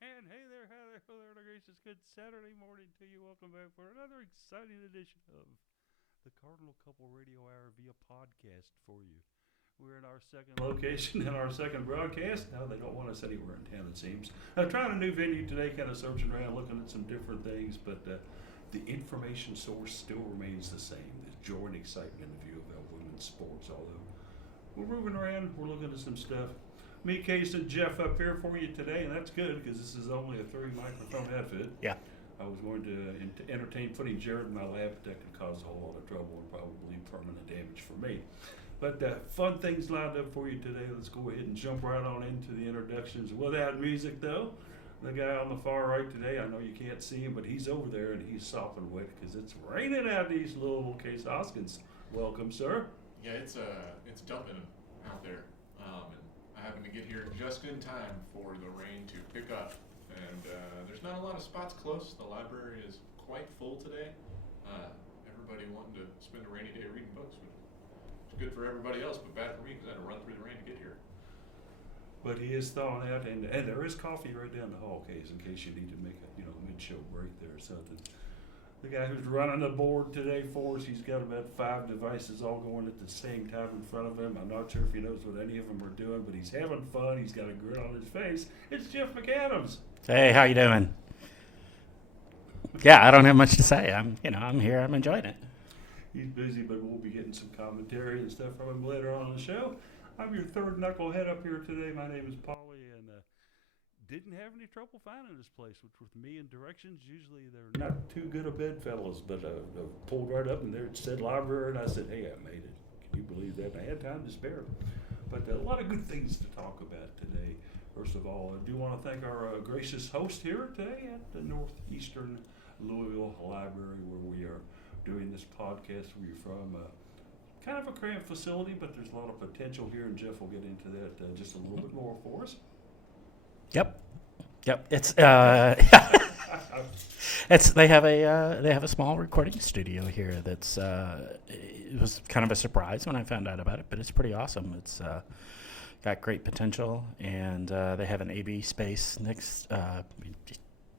And hey there, hello there, gracious good Saturday morning to you. Welcome back for another exciting edition of the Cardinal Couple Radio Hour via podcast for you. We're in our second location in our second broadcast. Now they don't want us anywhere in town, it seems. I'm trying a new venue today, kind of searching around, looking at some different things, but the information source still remains the same. The joy and excitement of UofL women's sports, although we're moving around, we're looking at some stuff. Me, Case, and Jeff up here for you today, and that's good because this is only a 3 microphone outfit. Yeah. I was going to entertain putting Jared in my lap, but that could cause a whole lot of trouble and probably permanent damage for me. But fun things lined up for you today. Let's go ahead and jump right on into the introductions. Without music, though, the guy on the far right today, I know you can't see him, but he's over there and he's sopping wet because it's raining out East Louisville. Case Hoskins, welcome, sir. Yeah, it's dumping out there, and I happen to get here just in time for the rain to pick up. And there's not a lot of spots close. The library is quite full today. Everybody wanting to spend a rainy day reading books, which is good for everybody else, but bad for me because I had to run through the rain to get here. But he is thawing out, and there is coffee right down the hall, Case, in case you need to make a mid-show break there or something. The guy who's running the board today for us, he's got about 5 devices all going at the same time in front of him. I'm not sure if he knows what any of them are doing, but he's having fun. He's got a grin on his face. It's Jeff McAdams. Hey, how you doing? Yeah, I don't have much to say. I'm here. I'm enjoying it. He's busy, but we'll be getting some commentary and stuff from him later on in the show. I'm your third knucklehead up here today. My name is Paulie, and didn't have any trouble finding this place, which with me and directions, usually they're not too good a bedfellows, but I pulled right up and there it said library, and I said, hey, I made it. Can you believe that? And I had time to spare. But a lot of good things to talk about today. First of all, I do want to thank our gracious host here today at the Northeastern Louisville Library, where we are doing this podcast. We're from kind of a cramped facility, but there's a lot of potential here, and Jeff will get into that just a little bit more for us. Yep. It's it's they have a small recording studio here. That's it was kind of a surprise when I found out about it, but it's pretty awesome. It's got great potential, and they have an AV space next.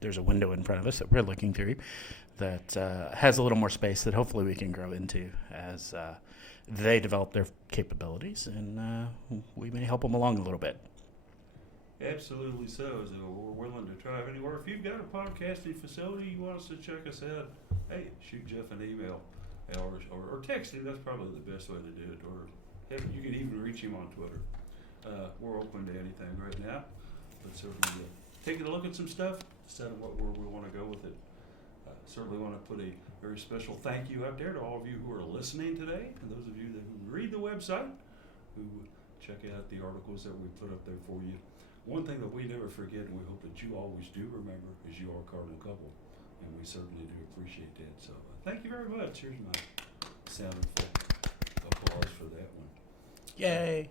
There's a window in front of us that we're looking through that has a little more space that hopefully we can grow into as they develop their capabilities, and we may help them along a little bit. Absolutely so. So we're willing to drive anywhere. If you've got a podcasting facility, you want us to check us out, hey, shoot Jeff an email or text him. That's probably the best way to do it. Or heck, you can even reach him on Twitter. We're open to anything right now. But certainly taking a look at some stuff, decide where we want to go with it. Certainly want to put a very special thank you out there to all of you who are listening today, and those of you who read the website, who check out the articles that we put up there for you. One thing that we never forget, and we hope that you always do remember, is you are a Cardinal couple, and we certainly do appreciate that. So thank you very much. Here's my sound effect applause for that one. Yay!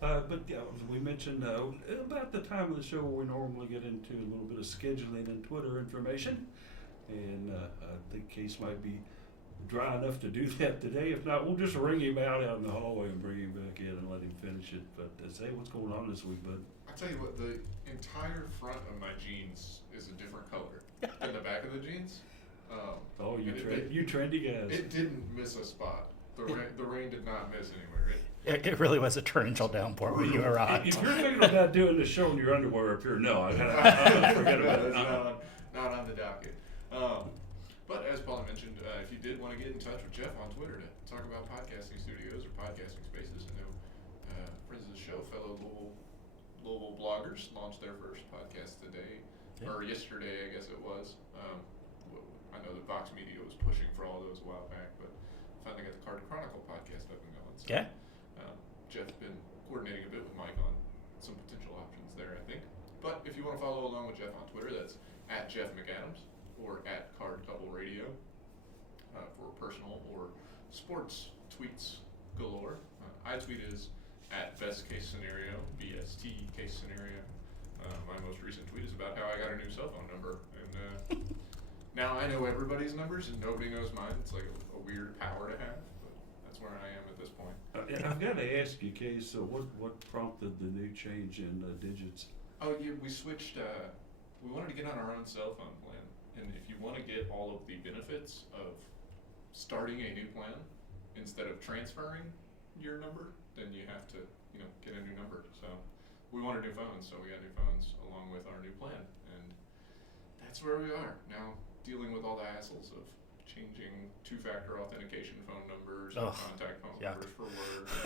But yeah, we mentioned about the time of the show where we normally get into a little bit of scheduling and Twitter information, and I think Case might be dry enough to do that today. If not, we'll just ring him out in the hallway and bring him back in and let him finish it. But say, what's going on this week, bud? I tell you what, the entire front of my jeans is a different color than the back of the jeans. You trendy guys. It didn't miss a spot. The rain did not miss anywhere. It really was a torrential downpour when you arrived. If you're thinking about doing the show in your underwear up here, no, I'm gonna forget about it. Not on the docket. But as Paula mentioned, if you did want to get in touch with Jeff on Twitter to talk about podcasting studios or podcasting spaces, I know friends of the show, fellow Louisville bloggers, launched their first podcast today, or yesterday, I guess it was. I know that Vox Media was pushing for all those a while back, but finally got the Cardinal podcast up and going. So, yeah. Jeff's been coordinating a bit with Mike on some potential options there, I think. But if you want to follow along with Jeff on Twitter, that's at Jeff McAdams or at Card Couple Radio for personal or sports tweets galore. iTweet is at best case scenario, BST case scenario. My most recent tweet is about how I got a new cell phone number, and now I know everybody's numbers and nobody knows mine. It's like a weird power to have, but that's where I am at this point. And I've got to ask you, Case, so what prompted the new change in digits? Oh, yeah, we switched we wanted to get on our own cell phone plan. And if you want to get all of the benefits of starting a new plan instead of transferring your number, then you have to, get a new number. So we wanted new phones, so we got new phones along with our new plan. And that's where we are now, dealing with all the hassles of changing two-factor authentication phone numbers, and contact phone numbers for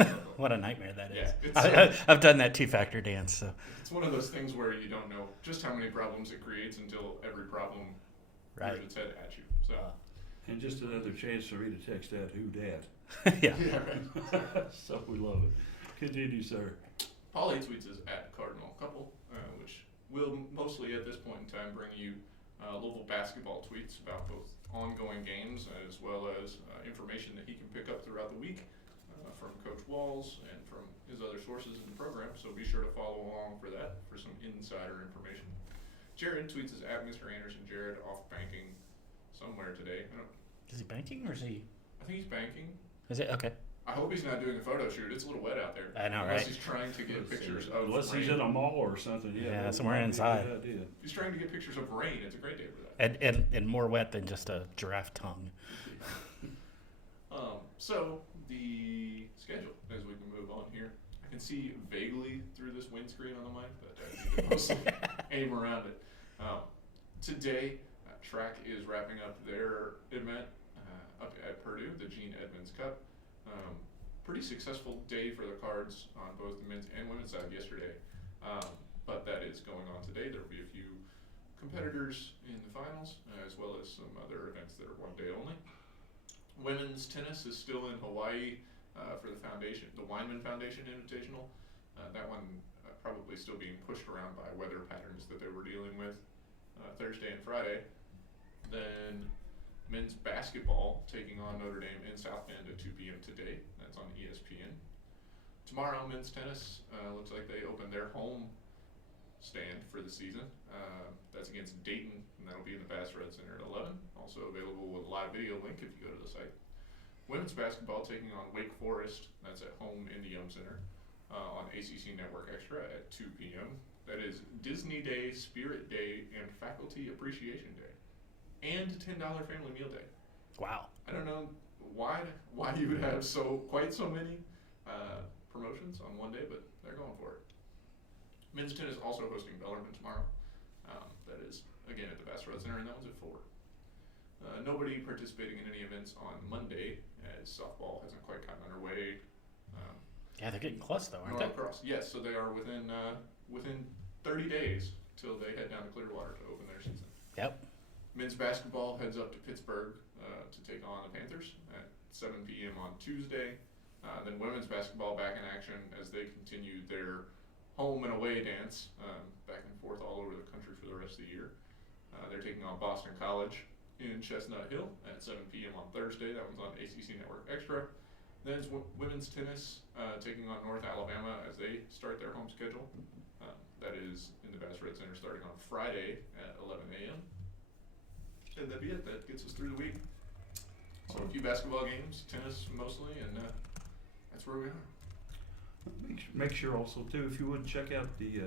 work. What a nightmare that is. Yeah, I've done that two-factor dance. So it's one of those things where you don't know just how many problems it creates until every problem rears its head at you. So. And just another chance for me to text out who dat. Yeah. Right. So we love it. Continue, sir. Paul A tweets us at Cardinal Couple, which will mostly at this point in time bring you Louisville basketball tweets about both ongoing games as well as information that he can pick up throughout the week from Coach Walls and from his other sources in the program. So be sure to follow along for that for some insider information. Jared tweets us at Mr. Anderson. Jared off banking somewhere today. Is he banking or is he? I think he's banking. Is it? Okay. I hope he's not doing a photo shoot. It's a little wet out there. I know, Unless right? he's trying to get pictures of Unless rain. he's in a mall or something. Yeah, that somewhere might be a inside. good idea. If he's trying to get pictures of rain, it's a great day for that. And more wet than just a giraffe tongue. So the schedule, as we can move on here, I can see vaguely through this windscreen on the mic, but I need to mostly aim around it. Today, track is wrapping up their event up at Purdue, the Gene Edmonds Cup. Pretty successful day for the Cards on both the men's and women's side yesterday, but that is going on today. There will be a few competitors in the finals, as well as some other events that are one day only. Women's tennis is still in Hawaii for the foundation, the Weinman Foundation Invitational. That one probably still being pushed around by weather patterns that they were dealing with Thursday and Friday. Then men's basketball taking on Notre Dame in South Bend at 2 p.m. today. That's on ESPN. Tomorrow, men's tennis looks like they open their home stand for the season. That's against Dayton, and that'll be in the Bass Red Center at 11. Also available with a live video link if you go to the site. Women's basketball taking on Wake Forest. That's at home in the Yum Center on ACC Network Extra at 2 p.m. That is Disney Day, Spirit Day, and Faculty Appreciation Day, and $10 Family Meal Day. Wow. I don't know why you would have quite so many promotions on one day, but they're going for it. Men's tennis also hosting Bellarmine tomorrow. That is, again, at the Bass Road Center, and that one's at 4. Nobody participating in any events on Monday, as softball hasn't quite gotten underway. Yeah, they're getting close, though, aren't North Cross, yes, so they are within 30 days till they head down to Clearwater to open their season. Yep. Men's basketball heads up to Pittsburgh to take on the Panthers at 7 p.m. on Tuesday. Then women's basketball back in action as they continue their home and away dance back and forth all over the country for the rest of the year. They're taking on Boston College in Chestnut Hill at 7 p.m. on Thursday. That one's on ACC Network Extra. Then it's women's tennis taking on North Alabama as they start their home schedule. That is in the Bass Red Center starting on Friday at 11 a.m. And that'd be it. That gets us through the week. So a few basketball games, tennis mostly, and that's where we are. Make sure also, too, if you would check out the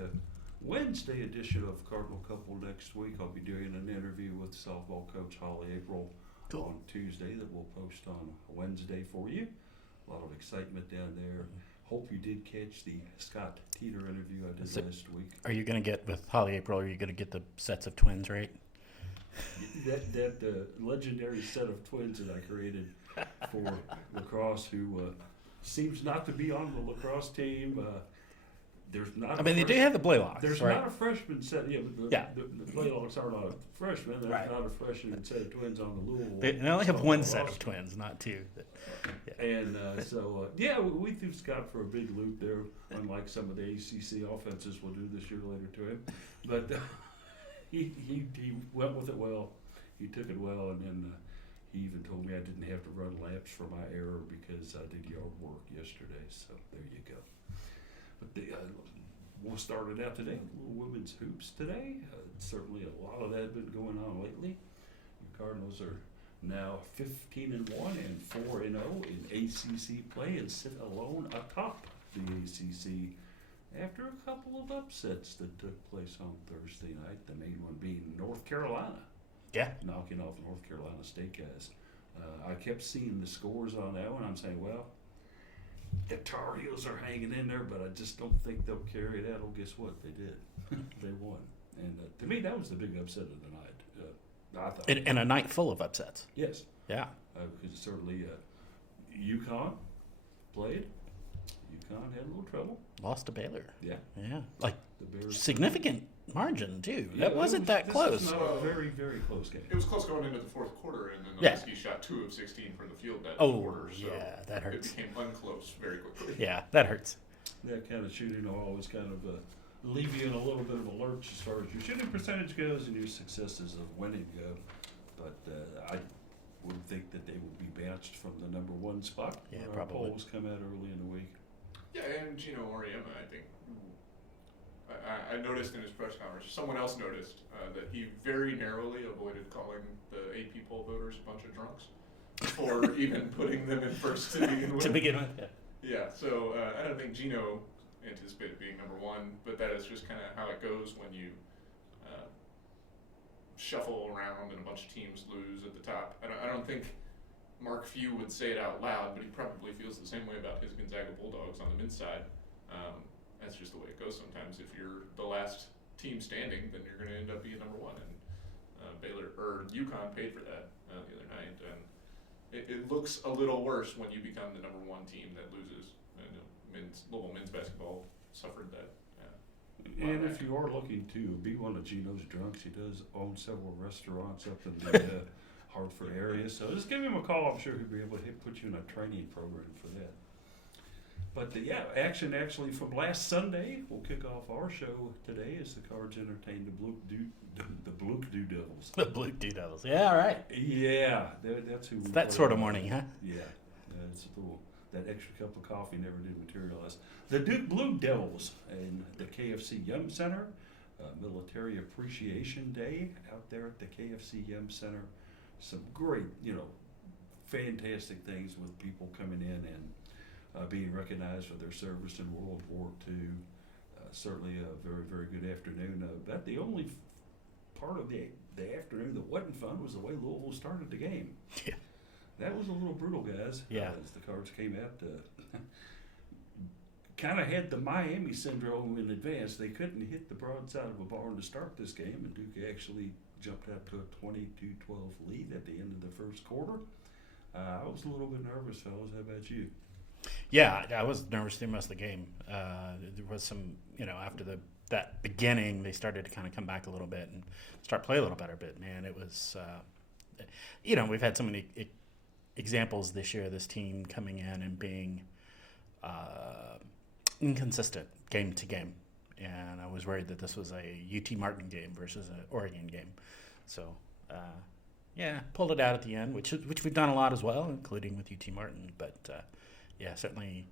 Wednesday edition of Cardinal Couple next week. I'll be doing an interview with softball coach Holly April on Tuesday that we'll post on Wednesday for you. A lot of excitement down there. Hope you did catch the Scott Teeter interview I did last week. Are you going to get, with Holly April, are you going to get the sets of twins right? That legendary set of twins that I created for lacrosse, who seems not to be on the lacrosse team. There's not. I mean, they do have the Blaylocks. There's right? not a freshman set. Yeah, the Blaylocks are not a freshman. There's Right. not a freshman set of twins on the Louisville. They only have one set roster. of twins, not two. Yeah. And we threw Scott for a big loop there, unlike some of the ACC offenses will do this year later to him. But he went with it well. He took it well, and then he even told me I didn't have to run laps for my error because I did yard work yesterday. So there you go. But we'll start it out today. A little women's hoops today. Certainly a lot of that been going on lately. The Cardinals are now 15-1 and 4-0 in ACC play and sit alone atop the ACC after a couple of upsets that took place on Thursday night, the main one being North Carolina. Yeah. Knocking off North Carolina State guys. I kept seeing the scores on that one. I'm saying, well, the Tar Heels are hanging in there, but I just don't think they'll carry it out. Well, guess what? They did. They won. And to me, that was the big upset of the night. I thought. And a night full of upsets. Yes. Yeah. Because certainly UConn played. UConn had a little trouble. Lost to Baylor. Yeah. Yeah. Like, The Bears. significant margin, too. Yeah, That wasn't that this close. was not a very, very close game. It was close going into the fourth quarter, and then Yeah. Nowitzki shot 2 of 16 from the field that Oh, quarter. So yeah, that hurts. It became unclose very quickly. Yeah, that hurts. That kind of shooting will always kind of leave you in a little bit of a lurch as far as your shooting percentage goes and your successes of winning go. But I would think that they would be bounced from the number 1 spot. Yeah, when our probably. polls come out early in the week. Yeah, and Gino Auriemma, I think. I noticed in his press conference, someone else noticed that he very narrowly avoided calling the AP poll voters a bunch of drunks for even putting them in first to begin with. To begin with, yeah. Yeah, so I don't think Gino anticipated being number 1, but that is just kind of how it goes when you shuffle around and a bunch of teams lose at the top. I don't think Mark Few would say it out loud, but he probably feels the same way about his Gonzaga Bulldogs on the men's side. That's just the way it goes sometimes. If you're the last team standing, then you're going to end up being number 1. And Baylor or UConn paid for that the other night, and it looks a little worse when you become the number 1 team that loses. And Louisville men's basketball suffered that. And if you are looking to be one of Gino's drunks, he does own several restaurants up in the Hartford area. So just give him a call. I'm sure he'll be able to put you in a training program for that. But yeah, action actually from last Sunday. We'll kick off our show today as the Cards entertain the Blue Devils. The Blue Devils. Yeah, all right. Yeah, that's who. It's that sort of morning, huh? Yeah, that's cool. That extra cup of coffee never did materialize. The Duke Blue Devils in the KFC Yum Center, Military Appreciation Day out there at the KFC Yum Center. Some great, fantastic things with people coming in and being recognized for their service in World War II. Certainly a very, very good afternoon. About the only part of the afternoon that wasn't fun was the way Louisville started the game. Yeah. That was a little brutal, guys. Yeah. As the Cards came out, kind of had the Miami syndrome in advance. They couldn't hit the broadside of a barn to start this game, and Duke actually jumped out to a 22-12 lead at the end of the first quarter. I was a little bit nervous, fellas. How about you? Yeah, I was nervous through most of the game. There was some, after that beginning, they started to kind of come back a little bit and start play a little better. But man, it was, we've had so many examples this year of this team coming in and being inconsistent game to game, and I was worried that this was a UT Martin game versus an Oregon game. So, pulled it out at the end, which we've done a lot as well, including with UT Martin. But certainly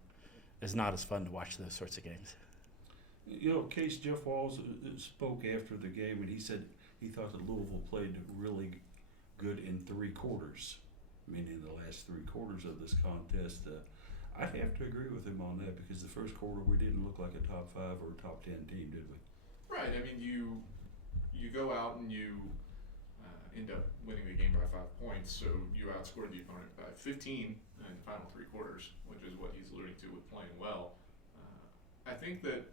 is not as fun to watch those sorts of games. Case Jeff Walls spoke after the game, and he said he thought that Louisville played really good in 3 quarters, meaning the last 3 quarters of this contest. I'd have to agree with him on that because the first quarter we didn't look like a top 5 or a top 10 team, did we? Right. I mean, you go out and you end up winning the game by 5 points, so you outscored the opponent by 15 in the final 3 quarters, which is what he's alluding to with playing well. I think that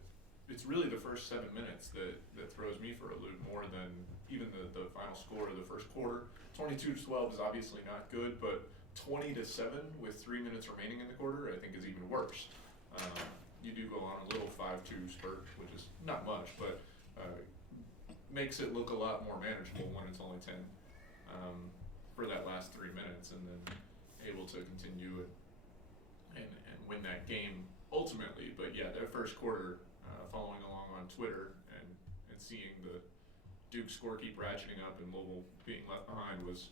it's really the first 7 minutes that throws me for a loop more than even the final score of the first quarter. 22-12 is obviously not good, but 20-7 with 3 minutes remaining in the quarter, I think is even worse. You do go on a little 5-2 spurt, which is not much, but makes it look a lot more manageable when it's only 10 for that last 3 minutes, and then able to continue and win that game ultimately. But yeah, that first quarter, following along on Twitter and seeing the Duke score keep ratcheting up and Louisville being left behind was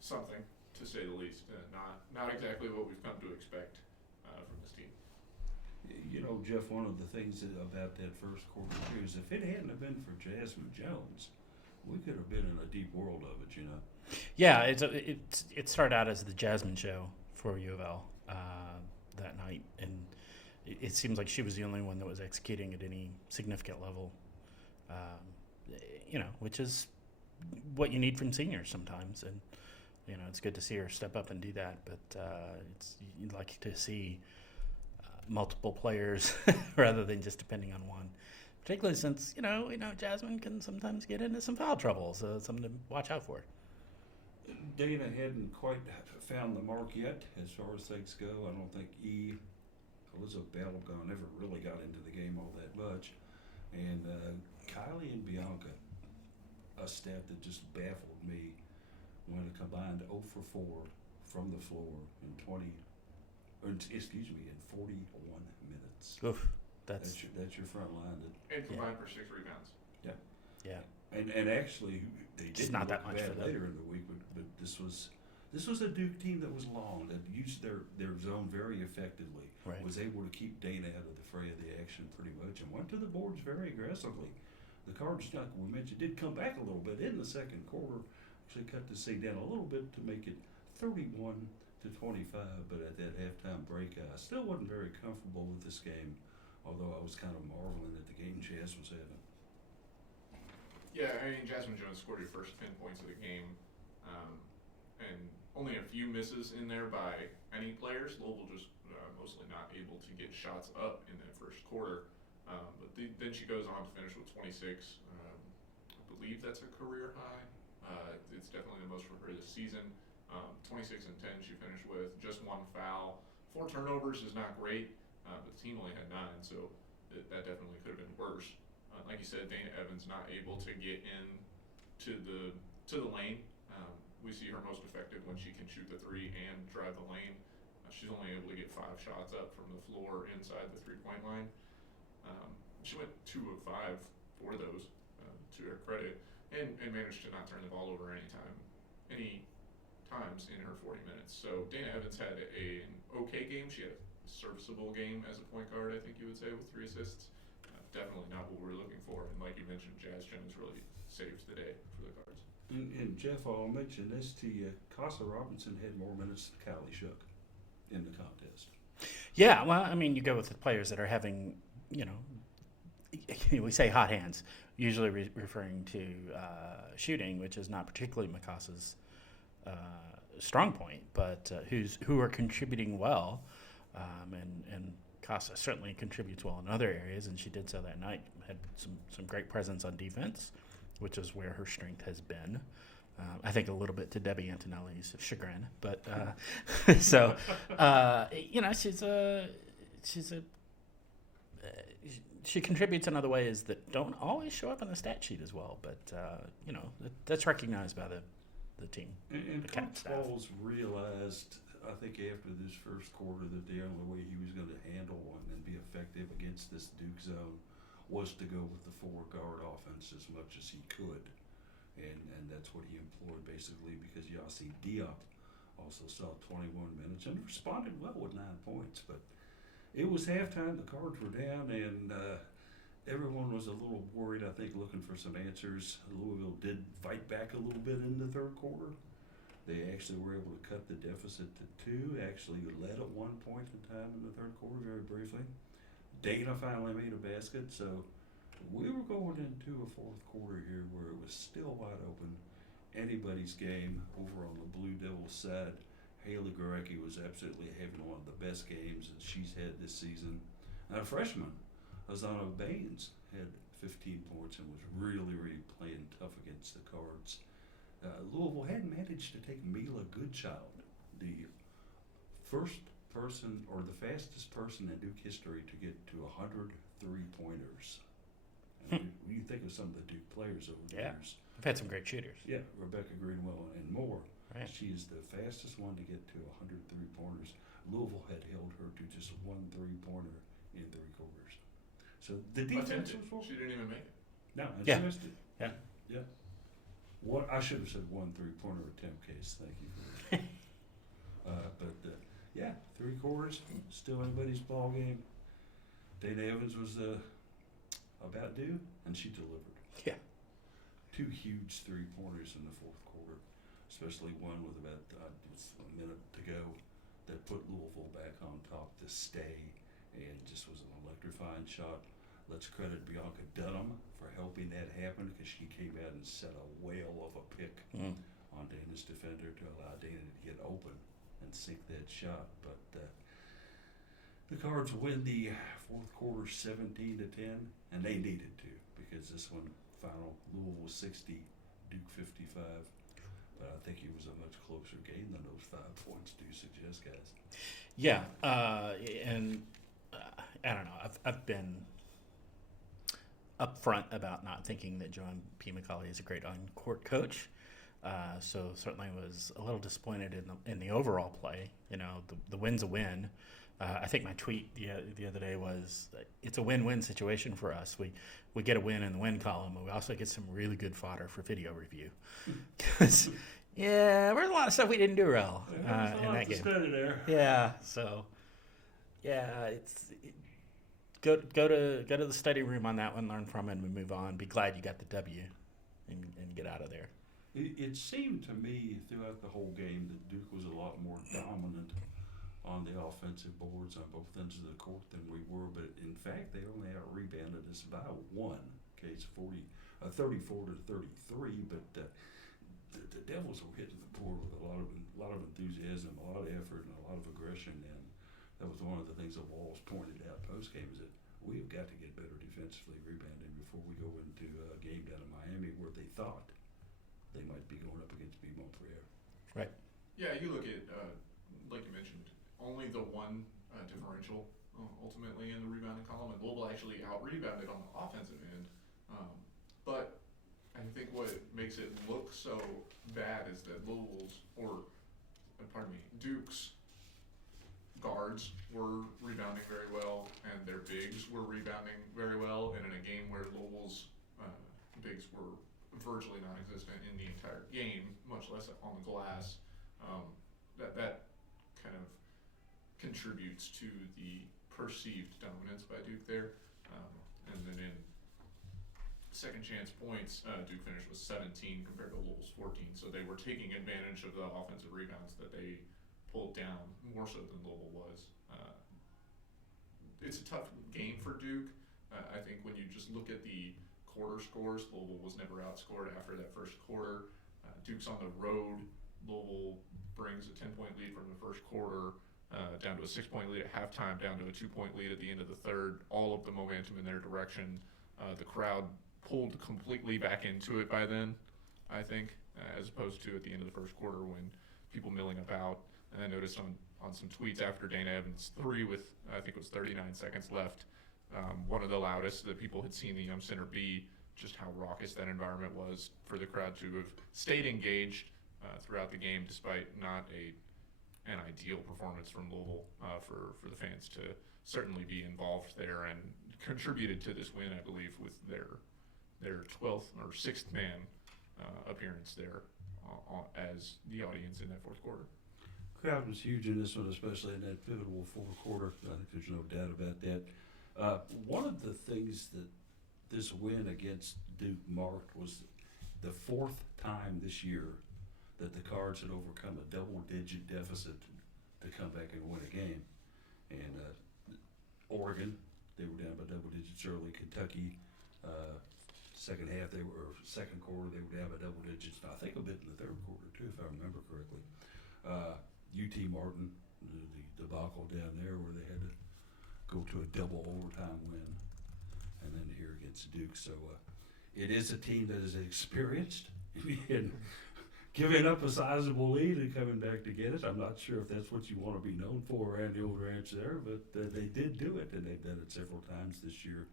something, to say the least. Not exactly what we've come to expect from this team. Jeff, one of the things about that first quarter too is if it hadn't have been for Jasmine Jones, we could have been in a deep world of it, Yeah, it started out as the Jasmine show for UofL that night, and it seems like she was the only one that was executing at any significant level, which is what you need from seniors sometimes. And, it's good to see her step up and do that. But you'd like to see multiple players rather than just depending on one. Particularly since, Jasmine can sometimes get into some foul trouble, so it's something to watch out for. Dana hadn't quite found the mark yet as far as things go. I don't think Elizabeth Battlegon never really got into the game all that much. And Kylie and Bianca, a stat that just baffled me, went a combined 0 for 4 from the floor in 41 minutes. Oof, that's your front line. And combined for 6 rebounds. Yeah. And actually, they didn't not look that much bad for them. later in the week, but this was a Duke team that was long, that used their zone very effectively, Right. was able to keep Dana out of the fray of the action pretty much, and went to the boards very aggressively. The Cards, like we mentioned, did come back a little bit in the second quarter. Actually cut this thing down a little bit to make it 31-25, but at that halftime break, I still wasn't very comfortable with this game, although I was kind of marveling at the game Jazz was having. Yeah, Jasmine Jones scored her first 10 points of the game, and only a few misses in there by any players. Louisville just mostly not able to get shots up in that first quarter. But then she goes on to finish with 26. I believe that's a career high. It's definitely the most for her this season. 26 and 10 she finished with, just 1 foul. 4 turnovers is not great, but the team only had 9, so that definitely could have been worse. Like you said, Dana Evans not able to get in to the lane. We see her most effective when she can shoot the 3 and drive the lane. She's only able to get 5 shots up from the floor inside the 3-point line. She went 2 of 5 for those, to her credit, and managed to not turn the ball over any times in her 40 minutes. So Dana Evans had an okay game. She had a serviceable game as a point guard, I think you would say, with 3 assists. Definitely not what we're looking for. And like you mentioned, Jazz Jones really saves the day for the Cards. And Jeff, I'll mention this to you. Casa Robinson had more minutes than Kylie Shook in the contest. Yeah, well, you go with the players that are having, we say hot hands, usually referring to shooting, which is not particularly Mikasa's strong point, but who are contributing well, and Casa certainly contributes well in other areas, and she did so that night. Had some great presence on defense, which is where her strength has been. I think a little bit to Debbie Antonelli's chagrin, but she contributes in other ways that don't always show up on the stat sheet as well. But that's recognized by the team. And the Coach staff. Bowles realized, I think after this first quarter, that the only way he was going to handle one and be effective against this Duke zone was to go with the 4-guard offense as much as he could. And that's what he employed basically, because Yossi Diop also saw 21 minutes and responded well with 9 points. But it was halftime, the Cards were down, and everyone was a little worried, I think, looking for some answers. Louisville did fight back a little bit in the third quarter. They actually were able to cut the deficit to 2, actually led at one point in time in the third quarter very briefly. Dana finally made a basket, so we were going into a fourth quarter here where it was still wide open. Anybody's game over on the Blue Devils side. Haley Gorecki was absolutely having one of the best games that she's had this season. And a freshman, Azana Baines, had 15 points and was really, really playing tough against the Cards. Louisville had managed to take Mila Goodchild, the first person or the fastest person in Duke history to get to 100 3-pointers. You think of some of the Duke players over the years. I've had some great shooters. Yeah, Rebecca Greenwell and more. Right. She is the fastest one to get to 100 3-pointers. Louisville had held her to just 1 3-pointer in 3 quarters. So the defense was full. She didn't even make it. No, and Yeah. she missed it. Yeah. Yeah. What I should have said 1 3-pointer attempt case. Thank you for that. Yeah, 3 quarters, still anybody's ball game. Dana Evans was about due, and she delivered. Yeah. 2 huge 3-pointers in the fourth quarter, especially one with about a minute to go that put Louisville back on top to stay and just was an electrifying shot. Let's credit Bianca Dunham for helping that happen because she came out and set a whale of a pick on Dana's defender to allow Dana to get open and sink that shot. But the Cards win the fourth quarter 17-10, and they needed to because this one final Louisville 60, Duke 55. But I think it was a much closer game than those 5 points do suggest, guys. Yeah, and I don't know. I've been upfront about not thinking that Joanne P. McCauley is a great on-court coach. So certainly was a little disappointed in the overall play. You know, the win's a win. I think my tweet the other day was, it's a win-win situation for us. We get a win in the win column, but we also get some really good fodder for video review. Because, yeah, there's a lot of stuff we didn't do well in that game. Study there. Yeah, so, yeah, go to the study room on that one, learn from it, and we move on. Be glad you got the W and get out of there. It seemed to me throughout the whole game that Duke was a lot more dominant on the offensive boards on both ends of the court than we were, but in fact they only out-rebounded us by 1. Okay, it's 34-33, but the Devils were hitting the board with a lot of enthusiasm, a lot of effort, and a lot of aggression, and that was one of the things that Walls pointed out post-game is that we've got to get better defensively rebounding before we go into a game down in Miami where they thought they might be going up against B. Montreal. Right. Yeah, you look at, like you mentioned, only the 1 differential ultimately in the rebounding column, and Louisville actually out-rebounded on the offensive end. But I think what makes it look so bad is that Duke's guards were rebounding very well, and their bigs were rebounding very well, and in a game where Louisville's bigs were virtually non-existent in the entire game, much less on the glass, that kind of contributes to the perceived dominance by Duke there. And then in second chance points, Duke finished with 17 compared to Louisville's 14, so they were taking advantage of the offensive rebounds that they pulled down more so than Louisville was. It's a tough game for Duke. I think when you just look at the quarter scores, Louisville was never outscored after that first quarter. Duke's on the road. Louisville brings a 10-point lead from the first quarter down to a 6-point lead at halftime, down to a 2-point lead at the end of the third. All of the momentum in their direction. The crowd pulled completely back into it by then, I think, as opposed to at the end of the first quarter when people milling about. And I noticed on some tweets after Dana Evans' 3 with, I think it was 39 seconds left, one of the loudest that people had seen the Yum Center be, just how raucous that environment was for the crowd to have stayed engaged throughout the game despite not an ideal performance from Louisville, for the fans to certainly be involved there and contributed to this win, I believe, with their 12th or 6th man appearance there as the audience in that fourth quarter. Crowd was huge in this one, especially in that pivotal fourth quarter. I think there's no doubt about that. One of the things that this win against Duke marked was the 4th time this year that the Cards had overcome a double-digit deficit to come back and win a game. And Oregon, they were down by double digits early. Kentucky, second quarter, they were down by double digits. I think a bit in the third quarter too, if I remember correctly. UT Martin, the debacle down there where they had to go to a double overtime win, and then here against Duke. So it is a team that is experienced in giving up a sizable lead and coming back to get it. I'm not sure if that's what you want to be known for around the old ranch there, but they did do it, and they've done it several times this year.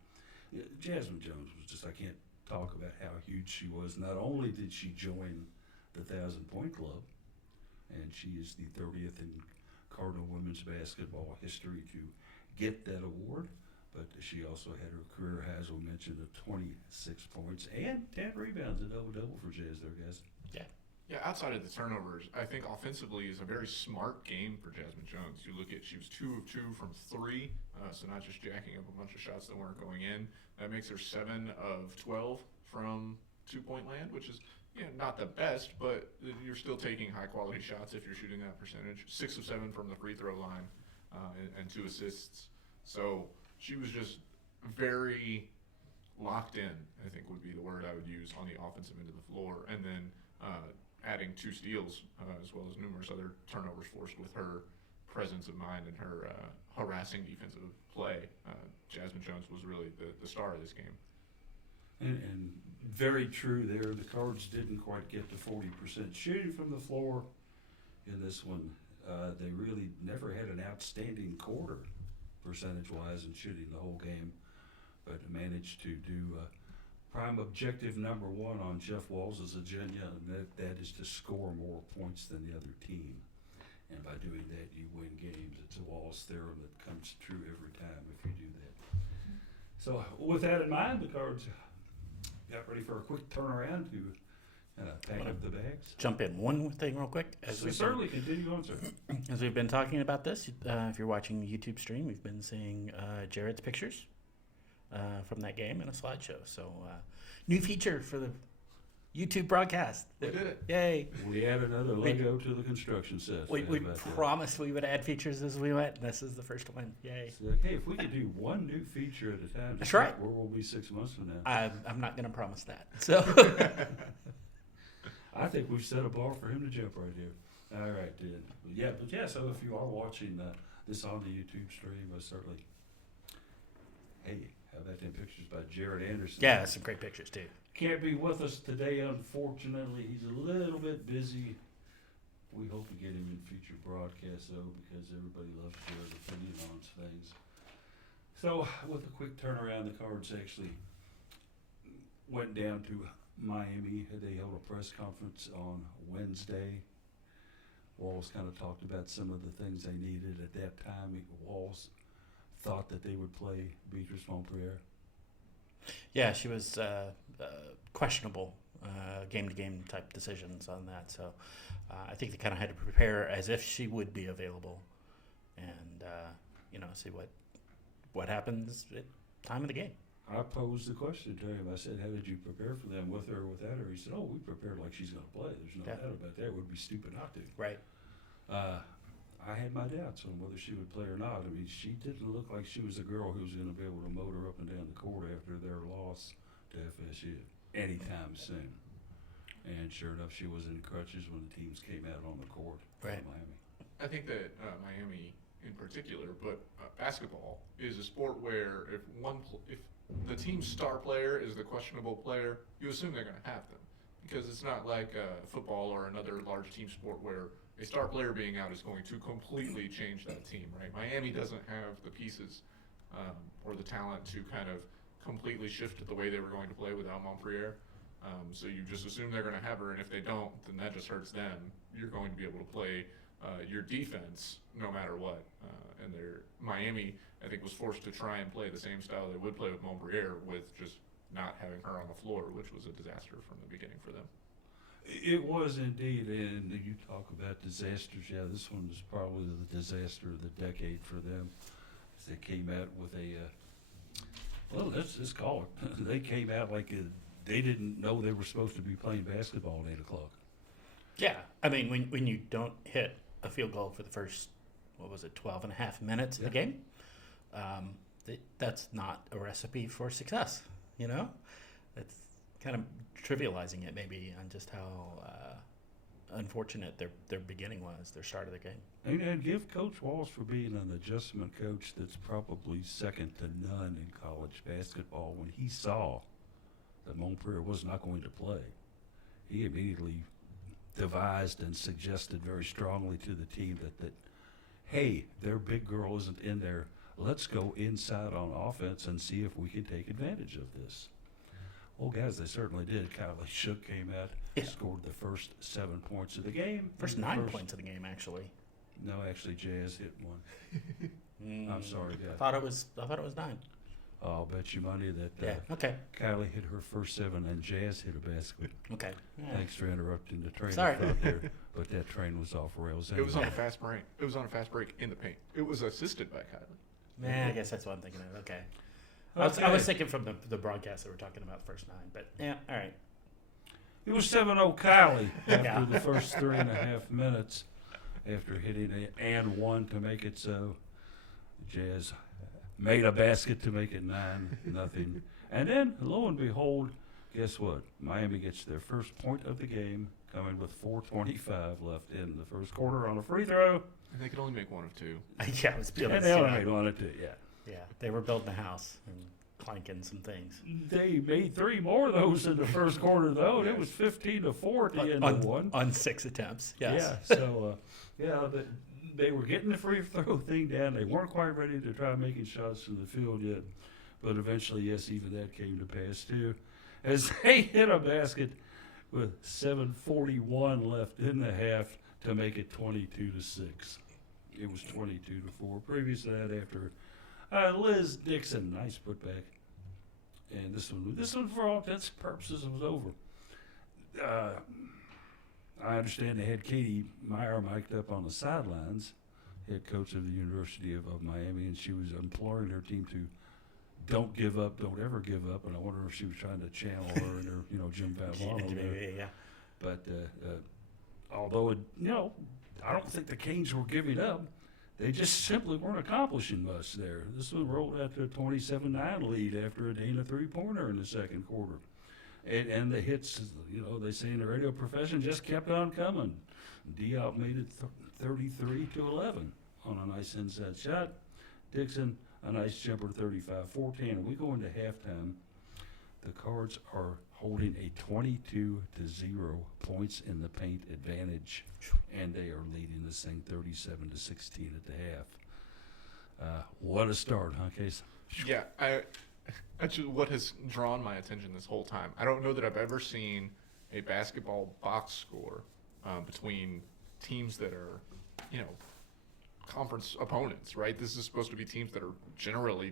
Jasmine Jones was just, I can't talk about how huge she was. Not only did she join the 1,000-point club, and she is the 30th in Cardinal women's basketball history to get that award, but she also had her career high, as we mentioned, of 26 points and 10 rebounds, a double-double for Jazz there, guys. Yeah, outside of the turnovers, I think offensively is a very smart game for Jasmine Jones. You look at, she was 2 of 2 from 3, so not just jacking up a bunch of shots that weren't going in. That makes her 7 of 12 from 2-point land, which is not the best, but you're still taking high-quality shots if you're shooting that percentage. 6 of 7 from the free throw line, and 2 assists. So She was just very locked in, I think would be the word I would use, on the offensive end of the floor. And then adding 2 steals as well as numerous other turnovers forced with her presence of mind and her harassing defensive play. Jasmine Jones was really the star of this game. And very true there. The Cards didn't quite get to 40% shooting from the floor in this one. They really never had an outstanding quarter percentage-wise in shooting the whole game, but managed to do prime objective number 1 on Jeff Walls' agenda, and that is to score more points than the other team. And by doing that, you win games. It's a Walls theorem that comes true every time if you do that. So with that in mind, the Cards got ready for a quick turnaround to pack up the bags. Jump in one thing real quick. Certainly, continue on, sir. As we've been talking about this, if you're watching the YouTube stream, we've been seeing Jared's pictures from that game in a slideshow. So new feature for the YouTube broadcast. We did it. Yay. We add another Lego to the construction set. We promised we would add features as we went. This is the first one. Yay. So, hey, if we could do one new feature at a time, that's right. Where we'll be 6 months from now. I'm not going to promise that. So I think we've set a bar for him to jump right here. All right, dude. Yeah, so if you are watching this on the YouTube stream, certainly, hey, how about them pictures by Jared Anderson? Yeah, some great pictures, too. Can't be with us today, unfortunately. He's a little bit busy. We hope to get him in future broadcasts, though, because everybody loves Jared's opinion on things. So, with a quick turnaround, the Cards actually went down to Miami. They held a press conference on Wednesday. Walls kind of talked about some of the things they needed at that time. Walls thought that they would play Beatrice Montpellier. Yeah, she was questionable game-to-game type decisions on that. So I think they kind of had to prepare as if she would be available and, see what happens at time of the game. I posed the question to him. I said, how did you prepare for them, with her or without her? He said, we prepared like she's going to play. There's no doubt about that. It would be stupid not to. Right. I had my doubts on whether she would play or not. I mean, she didn't look like she was a girl who was going to be able to motor up and down the court after their loss to FSU anytime soon. And sure enough, she was in crutches when the teams came out on the court from Miami. I think that Miami in particular, but basketball is a sport where if the team's star player is the questionable player, you assume they're going to have them. Because it's not like football or another large team sport where a star player being out is going to completely change that team, right? Miami doesn't have the pieces or the talent to kind of completely shift the way they were going to play without Montpellier. So you just assume they're going to have her, and if they don't, then that just hurts them. You're going to be able to play your defense no matter what. And Miami, I think, was forced to try and play the same style they would play with Montpellier with just not having her on the floor, which was a disaster from the beginning for them. It was indeed, and you talk about disasters. Yeah, this one was probably the disaster of the decade for them. They came out with let's just call it. They came out like they didn't know they were supposed to be playing basketball at 8 o'clock. Yeah, I mean, when you don't hit a field goal for the first, 12 and a half minutes of the game, that's not a recipe for success, It's kind of trivializing it maybe on just how unfortunate their beginning was, their start of the game. And give Coach Walsh for being an adjustment coach that's probably second to none in college basketball. When he saw that Montpellier was not going to play, he immediately devised and suggested very strongly to the team that hey, their big girl isn't in there. Let's go inside on offense and see if we can take advantage of this. Well, guys, they certainly did. Kylie Shook came out, scored the first 7 points of the game. First 9 points of the game, actually. No, actually, Jazz hit one. I'm sorry, guys. I thought it was 9. I'll bet you money that okay. Kylie hit her first 7 and Jazz hit a basket. Okay. Yeah. Thanks for interrupting the train Sorry. of thought there, but that train was off rails. It was on a fast break. It was on a fast break in the paint. It was assisted by Kylie. Man, I guess that's what I'm thinking of. Okay. I was thinking from the broadcast that we're talking about the first 9, but yeah, all right. It was 7-0 Kylie after the first 3.5 minutes after hitting and one to make it so. Jazz made a basket to make it 9-0. And then, lo and behold, guess what? Miami gets their first point of the game, coming with 4:25 left in the first quarter on a free throw. And they could only make one of two. Yeah, it was And they only made one or two, yeah. Yeah, they were building a house and clanking some things. They made 3 more of those in the first quarter, though. It was 15-4 at the end of one. On 6 attempts, yes. Yeah, so, they were getting the free throw thing down. They weren't quite ready to try making shots from the field yet. But eventually, yes, even that came to pass, too. As they hit a basket with 7:41 left in the half to make it 22-6. It was 22-4. Previous to that, after Liz Dixon, nice putback. And this one, for all intents and purposes, was over. I understand they had Katie Meyer mic'd up on the sidelines, head coach of the University of Miami, and she was imploring her team to don't give up, don't ever give up. And I wonder if she was trying to channel her and her, Jim Valvano there. Yeah. But although, I don't think the Canes were giving up. They just simply weren't accomplishing much there. This one rolled out to a 27-9 lead after a Dana three-pointer in the second quarter. And the hits, they say in the radio profession, just kept on coming. Diop made it 33-11 on a nice inside shot. Dixon, a nice jumper, 35-14. And we go into halftime. The Cards are holding a 22-0 points in the paint advantage, and they are leading this thing 37-16 at the half. What a start, huh, Case? Yeah, actually, what has drawn my attention this whole time, I don't know that I've ever seen a basketball box score between teams that are, conference opponents, right? This is supposed to be teams that are generally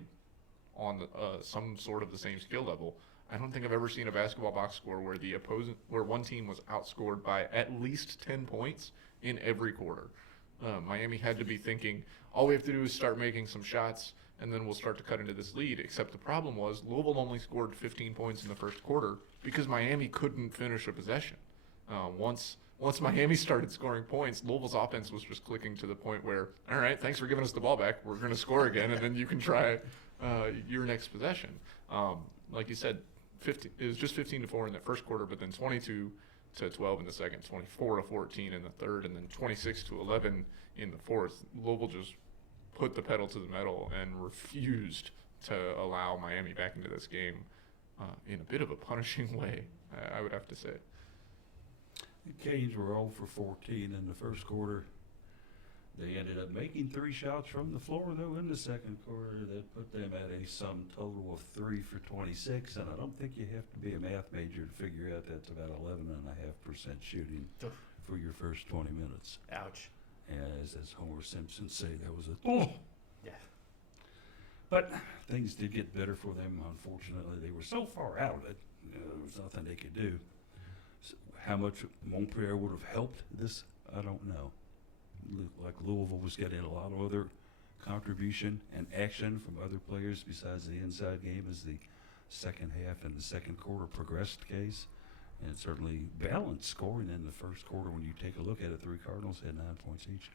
on some sort of the same skill level. I don't think I've ever seen a basketball box score where one team was outscored by at least 10 points in every quarter. Miami had to be thinking, all we have to do is start making some shots, and then we'll start to cut into this lead. Except the problem was Louisville only scored 15 points in the first quarter because Miami couldn't finish a possession. Once Miami started scoring points, Louisville's offense was just clicking to the point where, all right, thanks for giving us the ball back. We're going to score again, and then you can try your next possession. Like you said, it was just 15-4 in the first quarter, but then 22-12 in the second, 24-14 in the third, and then 26-11 in the fourth. Louisville just put the pedal to the metal and refused to allow Miami back into this game in a bit of a punishing way, I would have to say. The Canes were 0 for 14 in the first quarter. They ended up making 3 shots from the floor, though, in the second quarter. That put them at a sum total of 3 for 26, and I don't think you have to be a math major to figure out that's about 11.5% shooting for your first 20 minutes. Ouch. As Homer Simpson say, that was Yeah. But things did get better for them. Unfortunately, they were so far out of it, there was nothing they could do. So how much Montpelier would have helped this, I don't know. Like Louisville was getting a lot of other contribution and action from other players besides the inside game as the second half and the second quarter progressed, Case. And certainly balanced scoring in the first quarter. When you take a look at it, 3 Cardinals had 9 points each.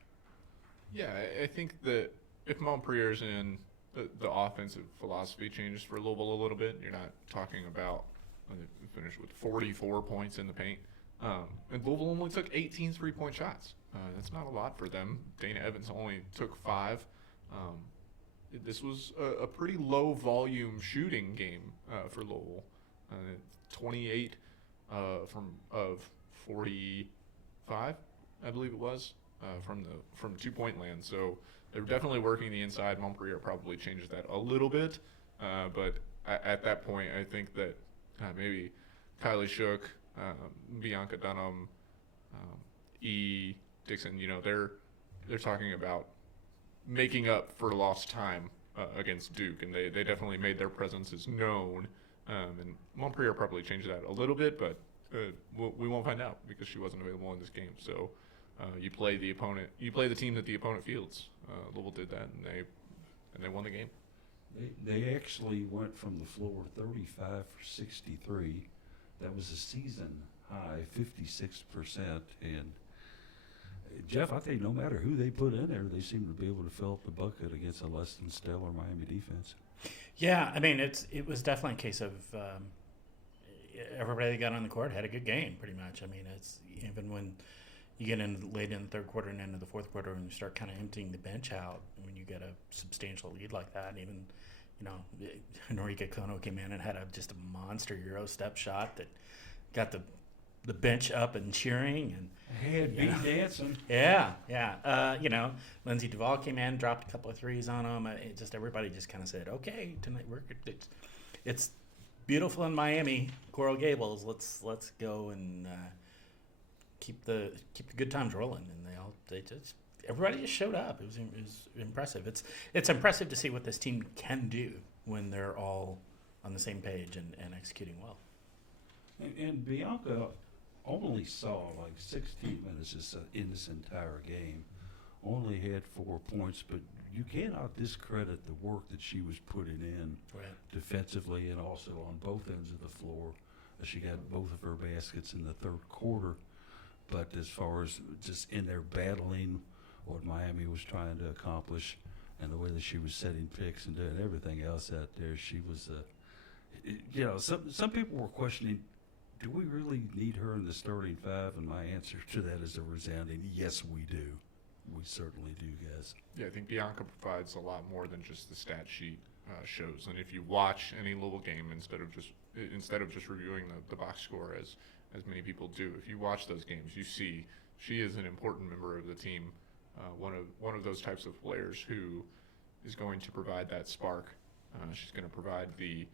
Yeah, I think that if Montpelier's in, the offensive philosophy changes for Louisville a little bit. You're not talking about finished with 44 points in the paint. And Louisville only took 18 three-point shots. That's not a lot for them. Dana Evans only took 5. This was a pretty low-volume shooting game for Louisville. 28 of 45, I believe it was, from 2-point land. So they're definitely working the inside. Montpelier probably changes that a little bit, but at that point, I think that maybe Kylie Shook, Bianca Dunham, E. Dixon, they're talking about making up for lost time against Duke, and they definitely made their presences known. And Montpelier probably changed that a little bit, but we won't find out because she wasn't available in this game. So you play the team that the opponent fields. Louisville did that, and they won the game. They actually went from the floor 35 for 63. That was a season high, 56%, and Jeff, I think no matter who they put in there, they seem to be able to fill up the bucket against a less than stellar Miami defense. Yeah, I mean, it was definitely a case of everybody that got on the court had a good game, pretty much. I mean, it's even when you get in late in the third quarter and into the fourth quarter and you start kind of emptying the bench out, when you get a substantial lead like that, even, Norika Kono came in and had just a monster Euro step shot that got the bench up and cheering. And Head beat dancing. Yeah. Lindsey Duval came in, dropped a couple of threes on them. Everybody just kind of said, okay, tonight it's beautiful in Miami, Coral Gables. Let's go and keep the good times rolling. And everybody just showed up. It was impressive. It's impressive to see what this team can do when they're all on the same page and executing well. And Bianca only saw like 16 minutes in this entire game. Only had 4 points, but you cannot discredit the work that she was putting in defensively and also on both ends of the floor. She got both of her baskets in the third quarter. But as far as just in there battling what Miami was trying to accomplish and the way that she was setting picks and doing everything else out there, she was, some people were questioning, do we really need her in the starting five? And my answer to that is a resounding yes, we do. We certainly do, guys. Yeah, I think Bianca provides a lot more than just the stat sheet shows. And if you watch any Louisville game instead of just reviewing the box score as many people do, if you watch those games, you see she is an important member of the team. One of those types of players who is going to provide that spark. She's going to provide the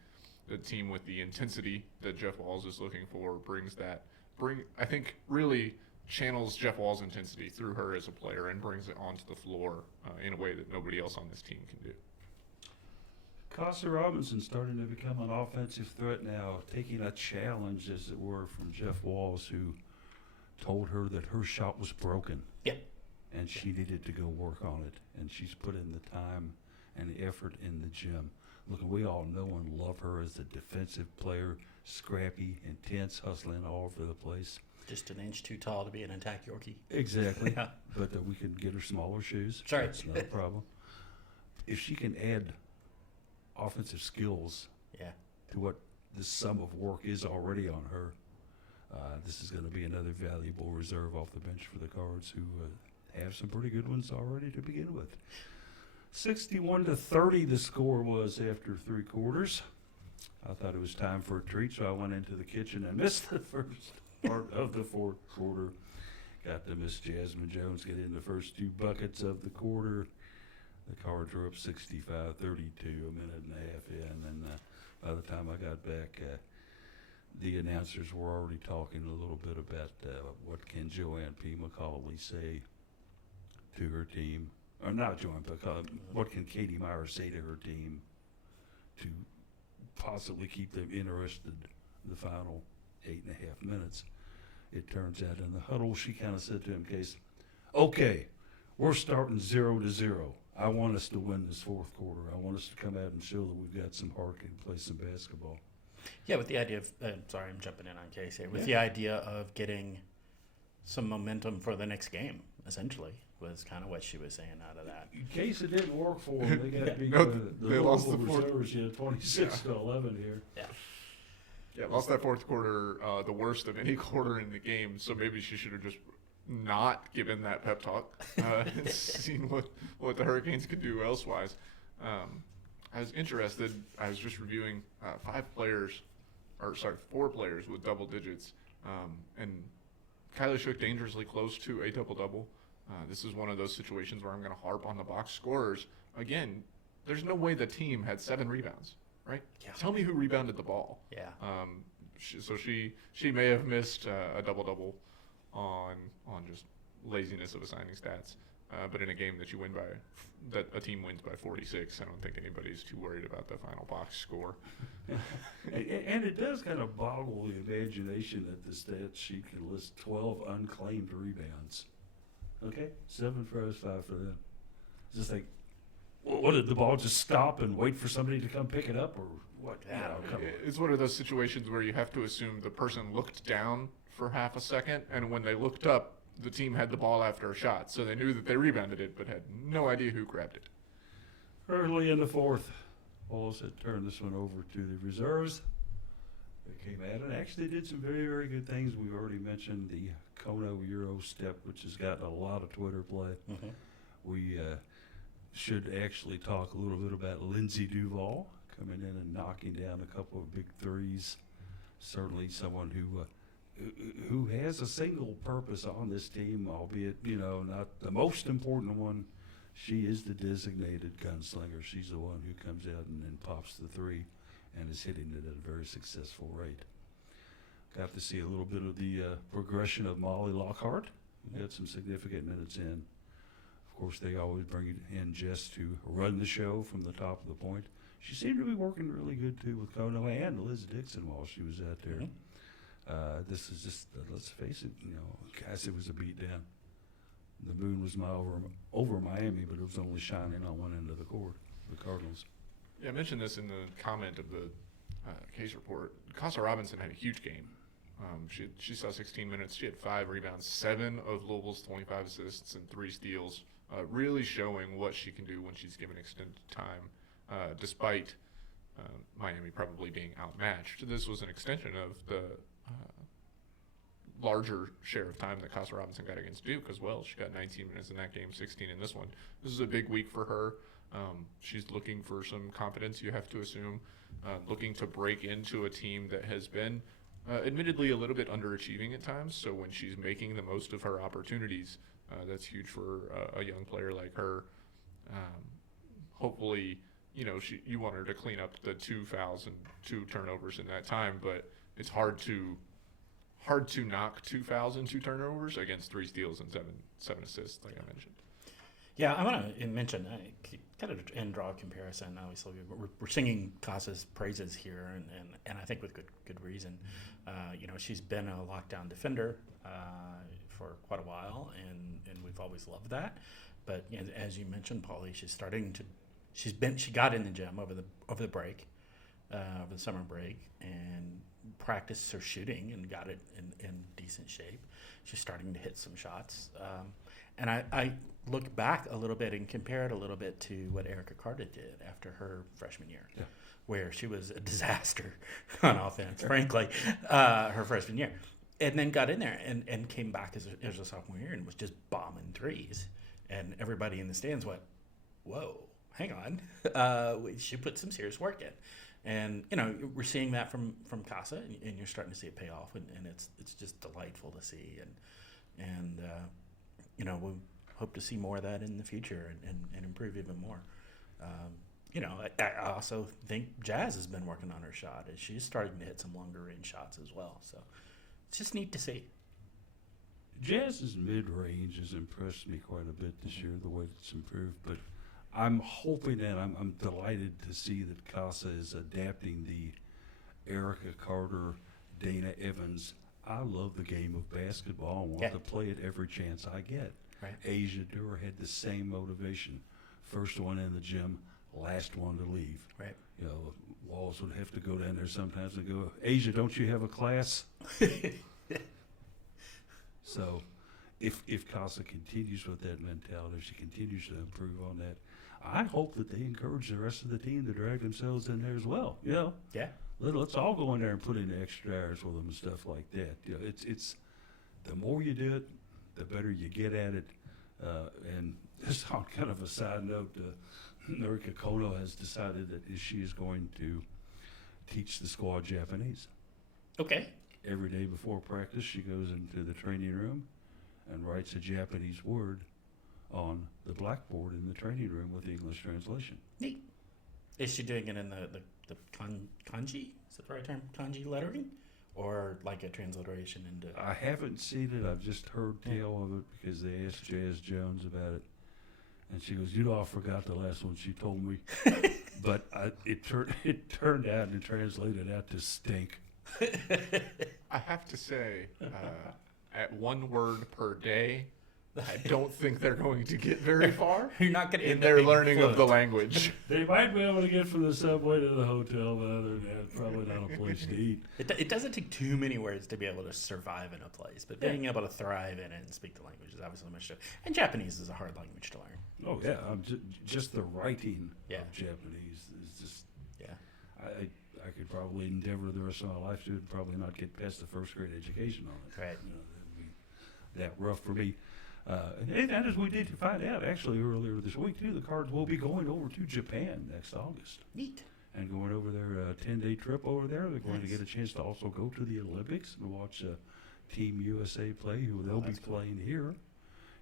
team with the intensity that Jeff Walz is looking for. I think really channels Jeff Walz' intensity through her as a player and brings it onto the floor in a way that nobody else on this team can do. Casa Robinson starting to become an offensive threat now, taking a challenge, as it were, from Jeff Walz, who told her that her shot was broken. Yeah. And she needed to go work on it. And she's put in the time and the effort in the gym. Look, we all know and love her as a defensive player, scrappy, intense, hustling all over the place. Just an inch too tall to be an attack Yorkie. Exactly. Yeah. But we can get her smaller shoes. Sorry. That's not a problem. If she can add offensive skills to what the sum of work is already on her, this is going to be another valuable reserve off the bench for the Cards, who have some pretty good ones already to begin with. 61-30 the score was after 3 quarters. I thought it was time for a treat, so I went into the kitchen and missed the first part of the fourth quarter. Got to miss Jasmine Jones get in the first 2 buckets of the quarter. The Cards were up 65-32 a minute and a half in, and by the time I got back, the announcers were already talking a little bit about what can Joanne P. McCauley say to her team. Or not Joanne, but what can Katie Meyer say to her team to possibly keep them interested in the final 8.5 minutes. It turns out in the huddle, she kind of said to him, Case, okay, we're starting 0-0. I want us to win this fourth quarter. I want us to come out and show that we've got some heart and play some basketball. Yeah, with the idea of, sorry, I'm jumping in on Case here, with the idea of getting some momentum for the next game, essentially, was kind of what she was saying out of that. In case it didn't work for them, they got beat they lost the reserves, 26-11 here. Yeah, lost that fourth quarter, the worst of any quarter in the game, so maybe she should have just not given that pep talk and seen what the Hurricanes could do elsewise. I was interested. I was just reviewing 4 players with double digits, and Kylie Shook dangerously close to a double-double. This is one of those situations where I'm going to harp on the box scorers. Again, there's no way the team had 7 rebounds, right? Yeah. Tell me who rebounded the ball. Yeah. So she may have missed a double-double on just laziness of assigning stats. But in a game that a team wins by 46, I don't think anybody's too worried about the final box score. And it does kind of boggle the imagination that the stat sheet can list 12 unclaimed rebounds. Okay, 7 for us, 5 for them. Just like, what, did the ball just stop and wait for somebody to come pick it up, or what? It's one of those situations where you have to assume the person looked down for half a second, and when they looked up, the team had the ball after a shot, so they knew that they rebounded it, but had no idea who grabbed it. Early in the fourth, Bulls had turned this one over to the reserves. They came out and actually did some very, very good things. We've already mentioned the Kono Euro step, which has gotten a lot of Twitter play. Mm-hmm. We should actually talk a little bit about Lindsey Duval coming in and knocking down a couple of big threes. Certainly someone who has a single purpose on this team, albeit, not the most important one. She is the designated gunslinger. She's the one who comes out and pops the three and is hitting it at a very successful rate. Got to see a little bit of the progression of Molly Lockhart, who got some significant minutes in. Of course, they always bring in Jess to run the show from the top of the point. She seemed to be working really good, too, with Kono and Liz Dixon while she was out there. Mm-hmm. This is just, let's face it, guys, it was a beatdown. The moon was over Miami, but it was only shining on one end of the court, the Cardinals. Yeah, I mentioned this in the comment of the case report. Casa Robinson had a huge game. She saw 16 minutes. She had 5 rebounds, 7 of Louisville's 25 assists, and 3 steals, really showing what she can do when she's given extended time, despite Miami probably being outmatched. This was an extension of the larger share of time that Casa Robinson got against Duke as well. She got 19 minutes in that game, 16 in this one. This is a big week for her. She's looking for some confidence, you have to assume, looking to break into a team that has been admittedly a little bit underachieving at times. So when she's making the most of her opportunities, that's huge for a young player like her. Hopefully, you want her to clean up the 2 fouls and 2 turnovers in that time, but it's hard to knock 2 fouls and 2 turnovers against 3 steals and seven assists, like I mentioned. Yeah, I want to mention, kind of and draw a comparison. Obviously, we're singing Casa's praises here, and I think with good reason. She's been a lockdown defender for quite a while, and we've always loved that. But as you mentioned, Paulie, she got in the gym over the break, over the summer break, and practiced her shooting and got it in decent shape. She's starting to hit some shots. And I look back a little bit and compare it a little bit to what Erica Carter did after her freshman year, where she was a disaster on offense, frankly, her freshman year. And then got in there and came back as a sophomore year and was just bombing threes. And everybody in the stands went, whoa, hang on. She put some serious work in. And, we're seeing that from Casa, and you're starting to see it pay off, and it's just delightful to see. And we'll hope to see more of that in the future and improve even more. I also think Jazz has been working on her shot, and she's starting to hit some longer range shots as well. So it's just neat to see. Jazz's mid-range has impressed me quite a bit this year, the way it's improved, but I'm hoping and I'm delighted to see that Casa is adapting the Erica Carter, Dana Evans. I love the game of basketball and want to play it every chance I get. Right. Asia Dura had the same motivation. First one in the gym, last one to leave. Right. Walls would have to go down there sometimes and go, Asia, don't you have a class? So if Casa continues with that mentality, if she continues to improve on that, I hope that they encourage the rest of the team to drag themselves in there as well. Yeah. Let's all go in there and put in the extra hours with them and stuff like that. It's the more you do it, the better you get at it. And just on kind of a side note, Norika Kono has decided that she is going to teach the squad Japanese. Okay. Every day before practice, she goes into the training room and writes a Japanese word on the blackboard in the training room with the English translation. Neat. Is she doing it in the kanji? Is that the right term? Kanji lettering? Or like a transliteration into... I haven't seen it. I've just heard tale of it because they asked Jazz Jones about it. And she goes, I forgot the last one she told me. But it turned out and translated out to stink. I have to say, at 1 word per day, I don't think they're going to get very far You're not going to in their learning of the language. They might be able to get from the subway to the hotel, but other than that, probably not a place to eat. It doesn't take too many words to be able to survive in a place, but being able to thrive in it and speak the language is obviously much different. And Japanese is a hard language to learn. Oh yeah, just the writing Yeah. of Japanese is just. Yeah. I could probably endeavor the rest of my life to probably not get past the first grade education on it. Right. You know, that would be that rough for me. And as we did find out actually earlier this week too, the Cards will be going over to Japan next August Neat. and going over their 10-day trip over there. They're going to Nice. get a chance to also go to the Olympics and watch Team USA play, who they'll be that's cool. playing here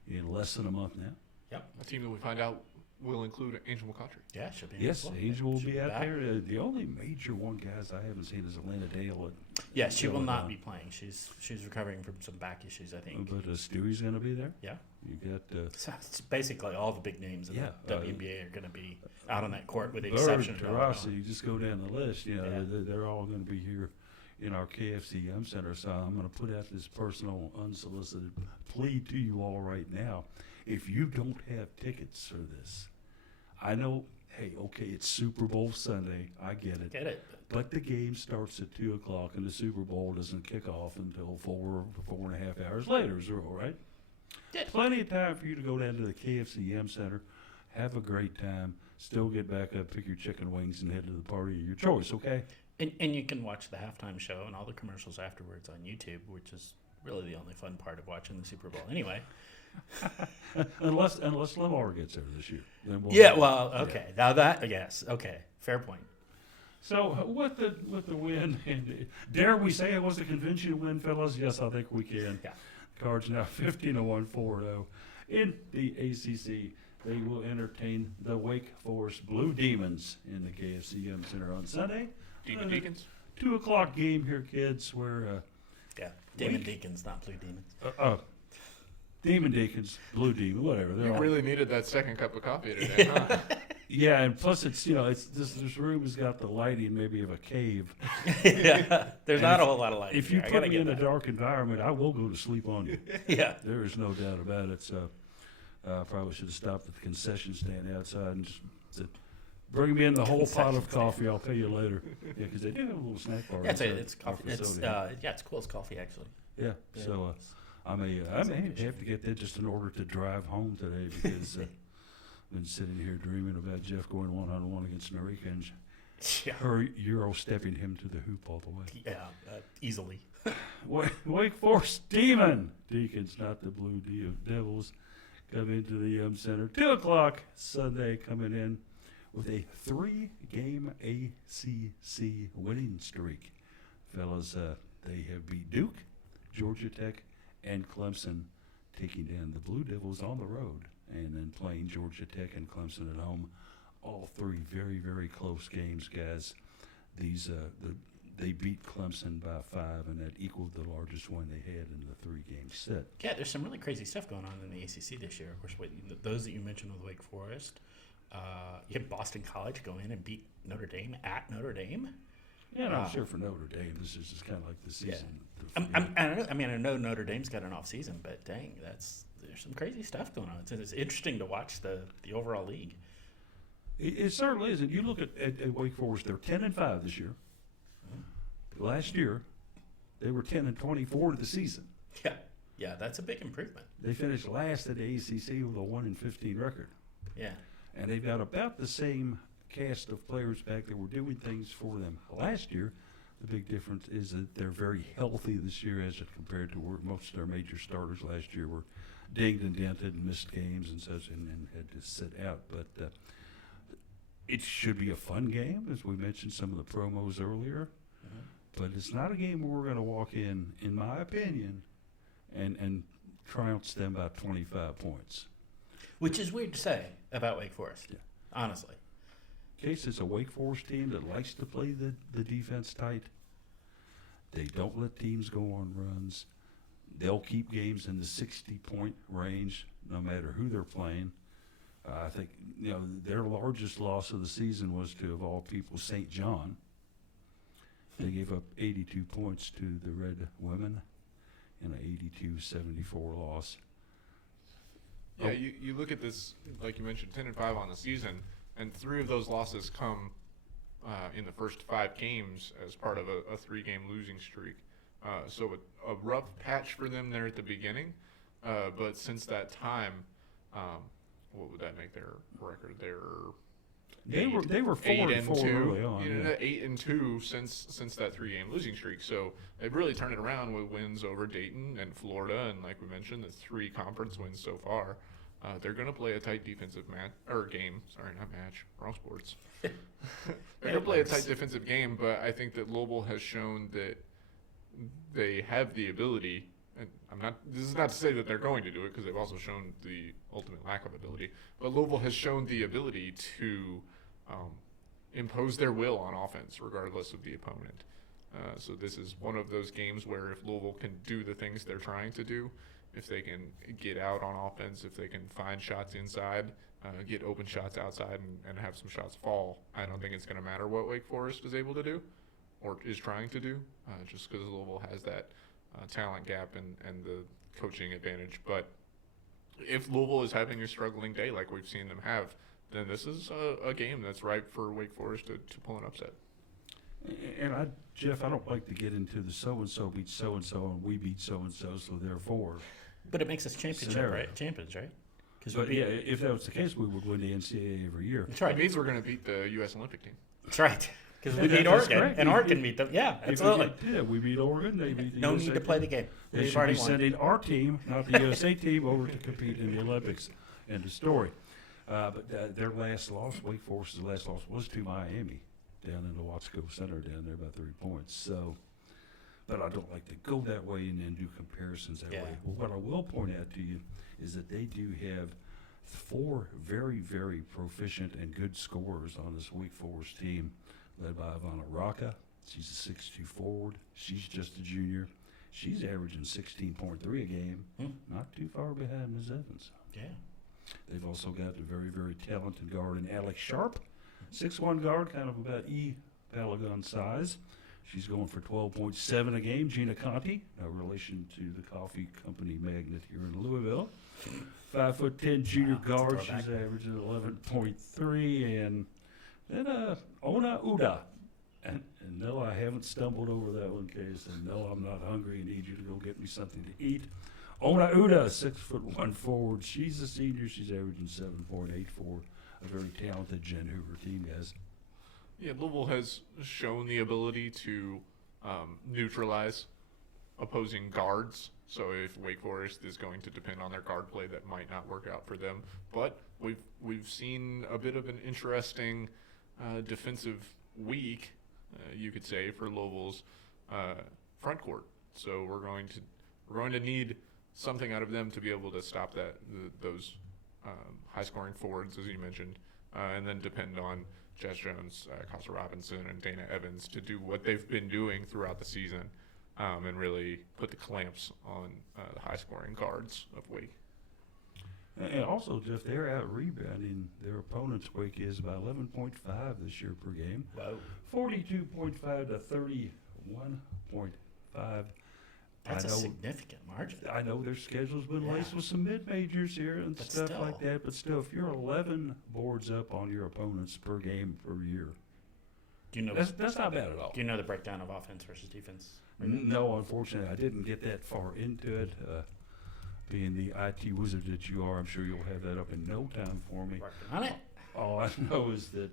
in less than a month now. Yep. A team that we find out will include Angel McCautry. Yeah, should be. Yes, Angel will She'll be out back. there. The only major one, guys, I haven't seen is Atlanta Dale. Yeah, she will not Illinois. be playing. She's recovering from some back issues, I think. But Stewie's going to be there. Yeah. You got So it's basically all the big names in Yeah, the WNBA are going to be out on that court with the Bird, exception of Illinois. Tarasi. You just go down the list. You know, Yeah. they're all going to be here in our KFCM Center. So I'm going to put out this personal, unsolicited plea to you all right now. If you don't have tickets for this, I know, hey, okay, it's Super Bowl Sunday. I get it. Get it? But the game starts at 2 o'clock, and the Super Bowl doesn't kick off until 4.5 hours later, is all right? Yeah. Plenty of time for you to go down to the KFCM Center, have a great time, still get back up, pick your chicken wings, and head to the party of your choice, okay? And you can watch the halftime show and all the commercials afterwards on YouTube, which is really the only fun part of watching the Super Bowl. Anyway. unless Lamar gets there this year. Then we'll Yeah. Well. Okay. Now that. Yes. Okay. Fair point. So with the win, and dare we say it was a convention win, fellas? Yes, I think we can. Yeah. Cards now 15-1, 4-0 in the ACC. They will entertain the Wake Forest Blue Demons in the KFCM Center on Sunday. Demon Deacons. 2 o'clock game here, kids. Where Yeah. Demon Wake- Deacons, not Blue Demons. Demon Deacons, Blue Demon, whatever. They're You all really needed that second cup of coffee today, huh? yeah, and plus it's it's this room has got the lighting maybe of a cave. Yeah. There's And not if- a whole lot of light. If here. you I put gotta me get in a that. dark environment, I will go to sleep on you. Yeah. There is no doubt about it. So probably should have stopped at the concession stand outside and just said, bring me in the whole pot Concession of coffee. I'll pay you later. Yeah, because they do have a little snack bar. Yeah, it's, inside it's our coffee. It's facility. yeah, it's cool as coffee actually. Yeah. Yeah. So I may have to get that just in order to drive home today because I've been sitting here dreaming about Jeff going 1-on-1 against Norika and Yeah. her Euro stepping him to the hoop all the way. Yeah, easily. Wake Forest Demon Deacons, not the Blue Devils, come into the Center. 2 o'clock Sunday, coming in with a 3-game ACC winning streak. Fellas, they have beat Duke, Georgia Tech, and Clemson, taking down the Blue Devils on the road, and then playing Georgia Tech and Clemson at home. All three very, very close games, guys. These they beat Clemson by 5, and that equaled the largest one they had in the 3-game set. Yeah, there's some really crazy stuff going on in the ACC this year. Of course, those that you mentioned with Wake Forest, you had Boston College go in and beat Notre Dame at Notre Dame. Yeah, and Wow. I'm sure for Notre Dame, this is just kind of like the season. I know Notre Dame's got an off season, but dang, there's some crazy stuff going on. It's interesting to watch the overall league. It certainly is. And you look at Wake Forest; they're 10-5 this year. Last year, they were 10-24 to the season. Yeah, that's a big improvement. They finished last at the ACC with a 1-15 record, Yeah, and they've got about the same cast of players back that were doing things for them last year. The big difference is that they're very healthy this year as compared to where most of their major starters last year were dinged and dented and missed games and such and had to sit out. But it should be a fun game, as we mentioned some of the promos earlier. But it's not a game where we're going to walk in my opinion, and trounce them by 25 points. which is weird to say about Wake Forest. Yeah. Honestly. In case it's a Wake Forest team that likes to play the defense tight. They don't let teams go on runs. They'll keep games in the 60-point range no matter who they're playing. I think their largest loss of the season was to, of all people, St. John. They gave up 82 points to the Red Women in an 82-74 loss. Yeah, you look at this, like you mentioned, 10-5 on the season, and 3 of those losses come in the first 5 games as part of a 3-game losing streak. So a rough patch for them there at the beginning, but since that time, what would that make their record? They were 4-4 early on. You know, Yeah. 8-2 since that 3-game losing streak. So they've really turned it around with wins over Dayton and Florida, and like we mentioned, the 3 conference wins so far. They're going to play a tight defensive game. Sorry, not match. Wrong sports. They're going to play a tight defensive game, but I think that Louisville has shown that they have the ability. And this is not to say that they're going to do it, because they've also shown the ultimate lack of ability. But Louisville has shown the ability to impose their will on offense, regardless of the opponent. So this is one of those games where if Louisville can do the things they're trying to do, if they can get out on offense, if they can find shots inside, get open shots outside, and have some shots fall, I don't think it's going to matter what Wake Forest is able to do or is trying to do, just because Louisville has that talent gap and the coaching advantage. But if Louisville is having a struggling day like we've seen them have, then this is a game that's ripe for Wake Forest to pull an upset. And Jeff, I don't like to get into the so-and-so beat so-and-so and we beat so-and-so, so therefore. But it makes us champions, right? But yeah, if that was the case, we would win the NCAA every year. That's right. It means we're going to beat the U.S. Olympic team. That's right. Because we beat That's Oregon, correct. and Oregon beat them. Yeah, absolutely. Yeah, we beat Oregon. They beat the No USA need to play the game. They We've should already be won. sending our team, not the USA team, over to compete in the Olympics. End of story. But their last loss, Wake Forest's last loss, was to Miami down in the Watsco Center down there by 3 points. So, but I don't like to go that way and then do comparisons that way. But what I will point out to you is that they do have 4 very, very proficient and good scorers on this Wake Forest team, led by Ivana Rocca. She's a 6'2" forward. She's just a junior. She's averaging 16.3 a game, not too far behind Ms. Evans. Yeah. They've also got a very, very talented guard in Alex Sharp, 6'1" guard, kind of about Palagon size. She's going for 12.7 a game. Gina Conti, no relation to the coffee company magnate here in Louisville. 5'10" junior guard. She's averaging 11.3. And then Ona Uda. And no, I haven't stumbled over that one, Case. And no, I'm not hungry and need you to go get me something to eat. Ona Uda, 6'1" forward. She's a senior. She's averaging 7.8 for a very talented Jen Hoover team, guys. Yeah, Louisville has shown the ability to neutralize opposing guards. So if Wake Forest is going to depend on their guard play, that might not work out for them. But we've seen a bit of an interesting defensive week, you could say, for Louisville's front court. So we're going to need something out of them to be able to stop those high-scoring forwards, as you mentioned, and then depend on Jess Jones, Casa Robinson, and Dana Evans to do what they've been doing throughout the season, and really put the clamps on the high-scoring guards of Wake. And also, Jeff, they're out rebounding their opponents. Wake is by 11.5 this year per game. Whoa. 42.5 to 31.5. That's a significant margin. I know their schedule's been laced with some mid-majors here and stuff like that, but still, if you're 11 boards up on your opponents per game per year, do you know that's not bad at all. Do you know the breakdown of offense versus defense? No, unfortunately, I didn't get that far into it. Being the IT wizard that you are, I'm sure you'll have that up in no time for me. Working on it. All I know is that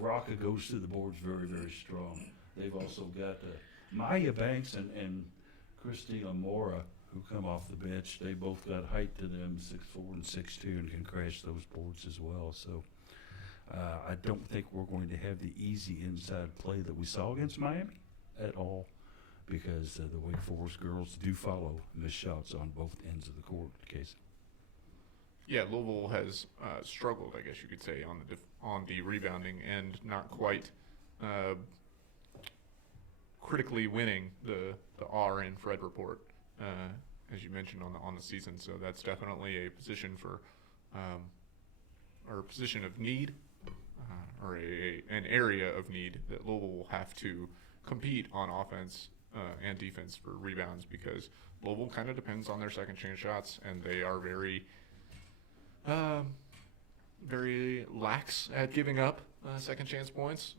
Rocca goes to the boards very, very strong. They've also got Maya Banks and Christina Mora, who come off the bench. They both got height to them, 6'4" and 6'2", and can crash those boards as well. So I don't think we're going to have the easy inside play that we saw against Miami at all, because the Wake Forest girls do follow missed shots on both ends of the court, Case. Yeah, Louisville has struggled, I guess you could say, on the rebounding and not quite critically winning the R in Fred report, as you mentioned on the season. So that's definitely a position or a position of need, or an area of need that Louisville will have to compete on offense and defense for rebounds, because Louisville kind of depends on their second chance shots, and they are very Very lax at giving up second chance points.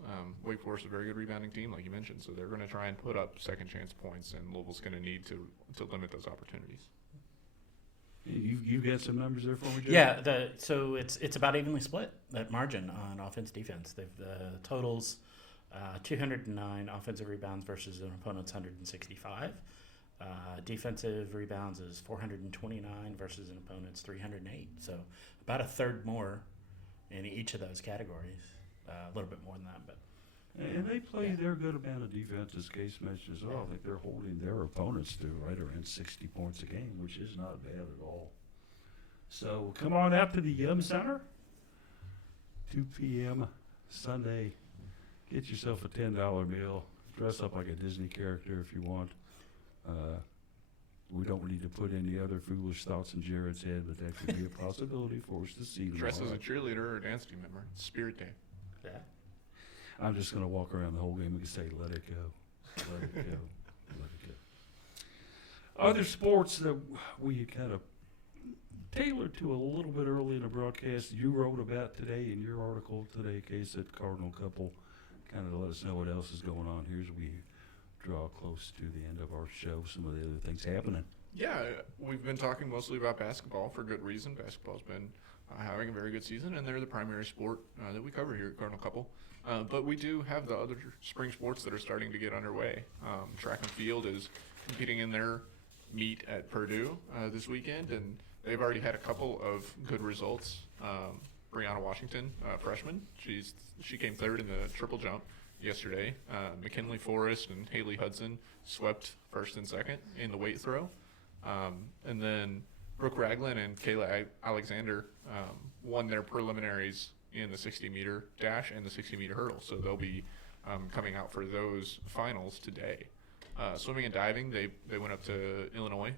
Wake Forest is a very good rebounding team, like you mentioned, so they're going to try and put up second chance points, and Louisville's going to need to limit those opportunities. You got some numbers there for me, Jay? Yeah, so it's about evenly split, that margin on offense defense. The totals 209 offensive rebounds versus an opponent's 165. Defensive rebounds is 429 versus an opponent's 308. So about a third more in each of those categories. A little bit more than that, but. And they play their good amount of defense, as Case mentioned as well. I think they're holding their opponents to right around 60 points a game, which is not bad at all. So come on out to the Yum Center, 2 p.m. Sunday. Get yourself a $10 meal. Dress up like a Disney character if you want. We don't need to put any other foolish thoughts in Jared's head, but that could be a possibility for us to see tomorrow. Dress as a cheerleader or a dance team member. It's Spirit Day. Yeah. I'm just going to walk around the whole game and say, let it go. Let it go. Let it go. Other sports that we kind of tailored to a little bit early in the broadcast, you wrote about today in your article today, Case, at Cardinal Couple. Kind of let us know what else is going on here as we draw close to the end of our show, some of the other things happening. Yeah, we've been talking mostly about basketball for good reason. Basketball's been having a very good season, and they're the primary sport that we cover here at Cardinal Couple. But we do have the other spring sports that are starting to get underway. Track and field is competing in their meet at Purdue this weekend, and they've already had a couple of good results. Brianna Washington, freshman, she came third in the triple jump yesterday. McKinley Forrest and Haley Hudson swept first and second in the weight throw. And then Brooke Ragland and Kayla Alexander won their preliminaries in the 60-meter dash and the 60-meter hurdle. So they'll be coming out for those finals today. Swimming and diving, they went up to Illinois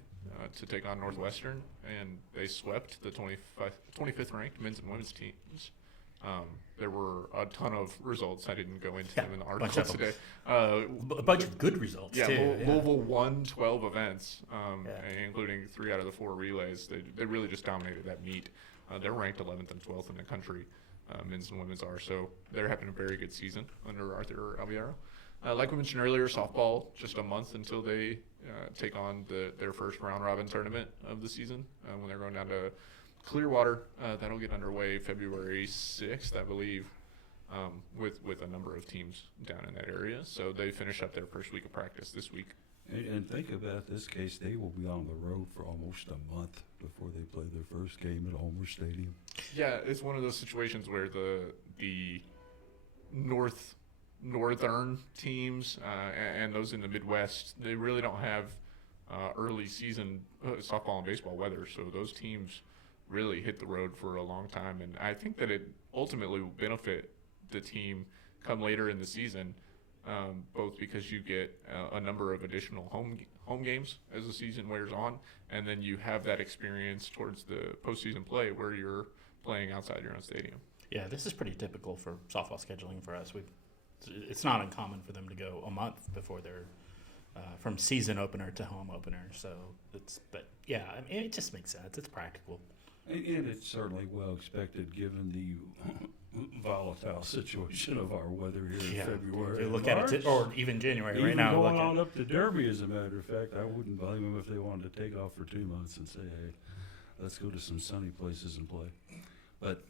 to take on Northwestern, and they swept the 25th ranked men's and women's teams. There were a ton of results. I didn't go into them in the article today. A bunch of good results, too. Louisville won 12 events, including 3 out of the 4 relays. They really just dominated that meet. They're ranked 11th and 12th in the country, men's and women's are. So they're having a very good season under Arthur Alviaro. Like we mentioned earlier, softball, just a month until they take on their first round-robin tournament of the season when they're going down to Clearwater. That'll get underway February 6th, I believe, with a number of teams down in that area. So they finish up their first week of practice this week. And think about this Case, they will be on the road for almost a month before they play their first game at Homer Stadium. Yeah, it's one of those situations where the northern teams and those in the Midwest, they really don't have early season softball and baseball weather. So those teams really hit the road for a long time, and I think that it ultimately will benefit the team come later in the season, both because you get a number of additional home games as the season wears on, and then you have that experience towards the postseason play where you're playing outside your own stadium. Yeah, this is pretty typical for softball scheduling for us. It's not uncommon for them to go a month before they're from season opener to home opener. So it just makes sense. It's practical. And it's certainly well expected given the volatile situation of our weather here in February. If you look at it, or even January even right now. Going on up to Derby, as a matter of fact, I wouldn't blame them if they wanted to take off for 2 months and say, hey, let's go to some sunny places and play. But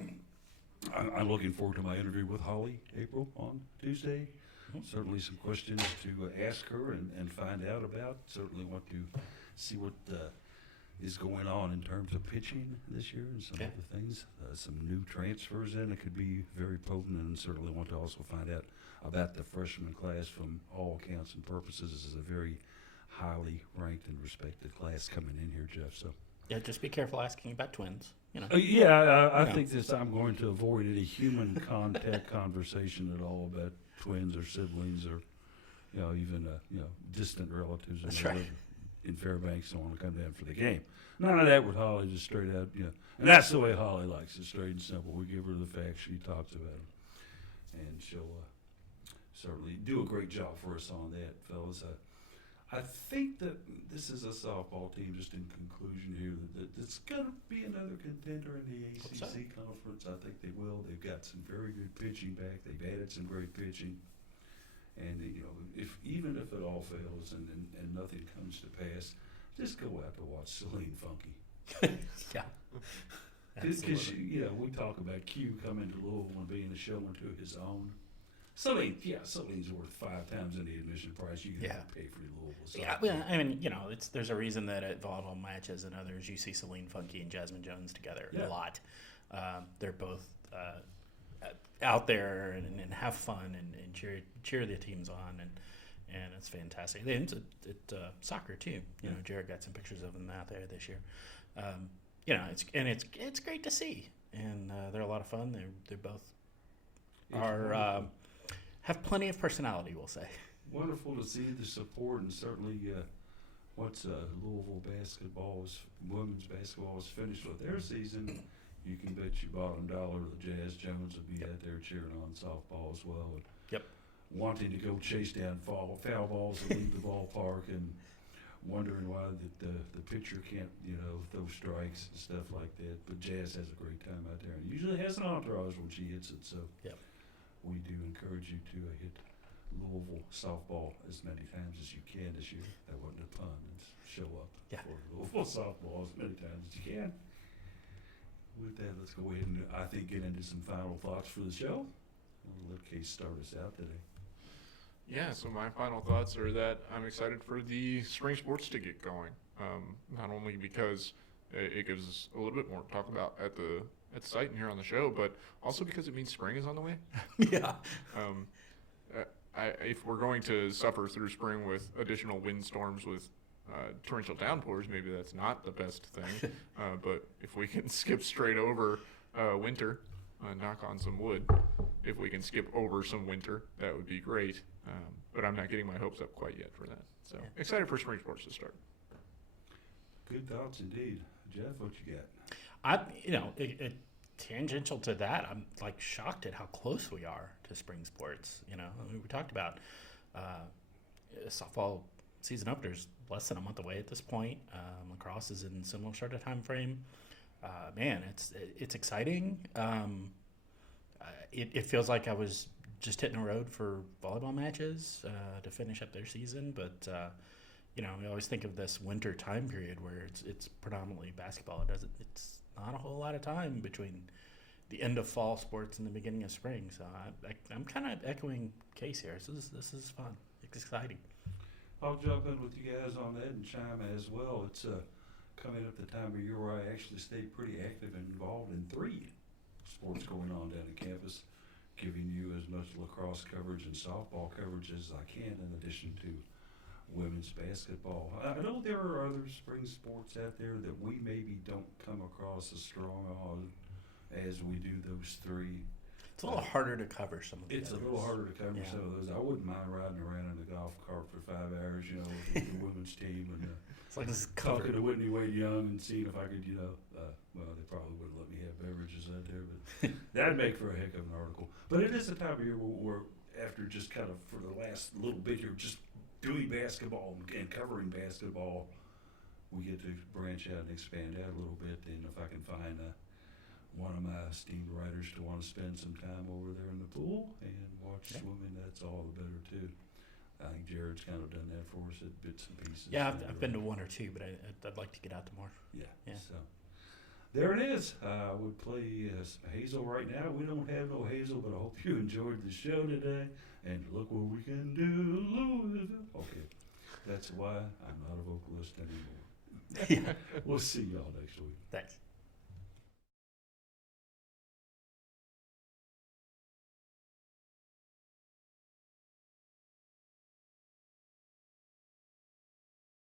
I'm looking forward to my interview with Holly, April, on Tuesday. Certainly some questions to ask her and find out about. Certainly want to see what is going on in terms of pitching this year and some other things. Some new transfers in that could be very potent, and certainly want to also find out about the freshman class. From all accounts and purposes, this is a very highly ranked and respected class coming in here, Jeff. So yeah, just be careful asking about twins. I think this. I'm going to avoid any human contact conversation at all about twins or siblings or even distant relatives or in Fairbanks don't want to come down for the game. None of that with Holly, just straight out, and that's the way Holly likes it, straight and simple. We give her the facts, she talks about them, and she'll certainly do a great job for us on that, fellas. I think that this is a softball team, just in conclusion here, that it's going to be another contender in the Hope so. ACC conference. I think they will. They've got some very good pitching back. They've added some great pitching. And, even if it all fails and nothing comes to pass, just go out to watch Celine Funky. Yeah. Because, Absolutely. we talk about Q coming to Louisville and being a showman to his own. Celine's worth 5 times the admission price you can Yeah. pay for your Louisville. Yeah, softball. well, I mean, there's a reason that at volleyball matches and others, you see Celine Funky and Jasmine Jones together Yeah. a lot. They're both out there and have fun and cheer the teams on, and it's fantastic. And it's soccer too. Jared got some pictures of them out there this year. It's great to see, and they're a lot of fun. They're both have plenty of personality, we'll say. Wonderful to see the support, and certainly Louisville women's basketball is finished with their season. You can bet your bottom dollar the Jazz Jones will be out there cheering on softball as well. And Yep. wanting to go chase down foul balls and leave the ballpark, and wondering why the pitcher can't throw strikes and stuff like that. But Jazz has a great time out there, and usually has an entourage when she hits it. So Yep. we do encourage you to hit Louisville softball as many times as you can this year. That wasn't a pun. It's show up Yeah. for Louisville softball as many times as you can. With that, let's go ahead and get into some final thoughts for the show. I'll let Case start us out today. Yeah, so my final thoughts are that I'm excited for the spring sports to get going. Not only because it gives us a little bit more to talk about at the site and here on the show, but also because it means spring is on the way. Yeah. If we're going to suffer through spring with additional windstorms with torrential downpours, maybe that's not the best thing. But if we can skip straight over winter, knock on some wood, if we can skip over some winter, that would be great. But I'm not getting my hopes up quite yet for that. So excited for spring sports to start. Good thoughts indeed. Jeff, what you got? Tangential to that, I'm shocked at how close we are to spring sports. We talked about softball season openers less than a month away at this point. Lacrosse is in similar sort of time frame. Man, it's exciting. It feels like I was just hitting the road for volleyball matches to finish up their season, but we always think of this winter time period where it's predominantly basketball. It's not a whole lot of time between the end of fall sports and the beginning of spring. So I'm kind of echoing Case here. So this is fun. It's exciting. I'll jump in with you guys on that and chime in as well. It's coming up the time of year where I actually stay pretty active and involved in 3 sports going on down at campus, giving you as much lacrosse coverage and softball coverage as I can, in addition to women's basketball. I know there are other spring sports out there that we maybe don't come across as strong on as we do those 3. It's a little harder to cover some of the It's others. a little harder to cover Yeah. some of those. I wouldn't mind riding around in the golf cart for 5 hours, with the women's team, and It's like this is talking covered. to Whitney Wade Young and seeing if I could, well, they probably wouldn't let me have beverages out there, but that'd make for a heck of an article. But it is a time of year where after just kind of for the last little bit here, just doing basketball and covering basketball, we get to branch out and expand out a little bit. And if I can find one of my esteemed writers to want to spend some time over there in the pool and watch swimming, that's all the better too. I think Jared's kind of done that for us at bits and pieces. Yeah, I've been to 1 or 2, but I'd like to get out to more. Yeah. Yeah. So there it is. I would play some Hazel right now. We don't have no Hazel, but I hope you enjoyed the show today. And look what we can do, Louisville. Okay, that's why I'm not a vocalist anymore. We'll see y'all next week. Thanks.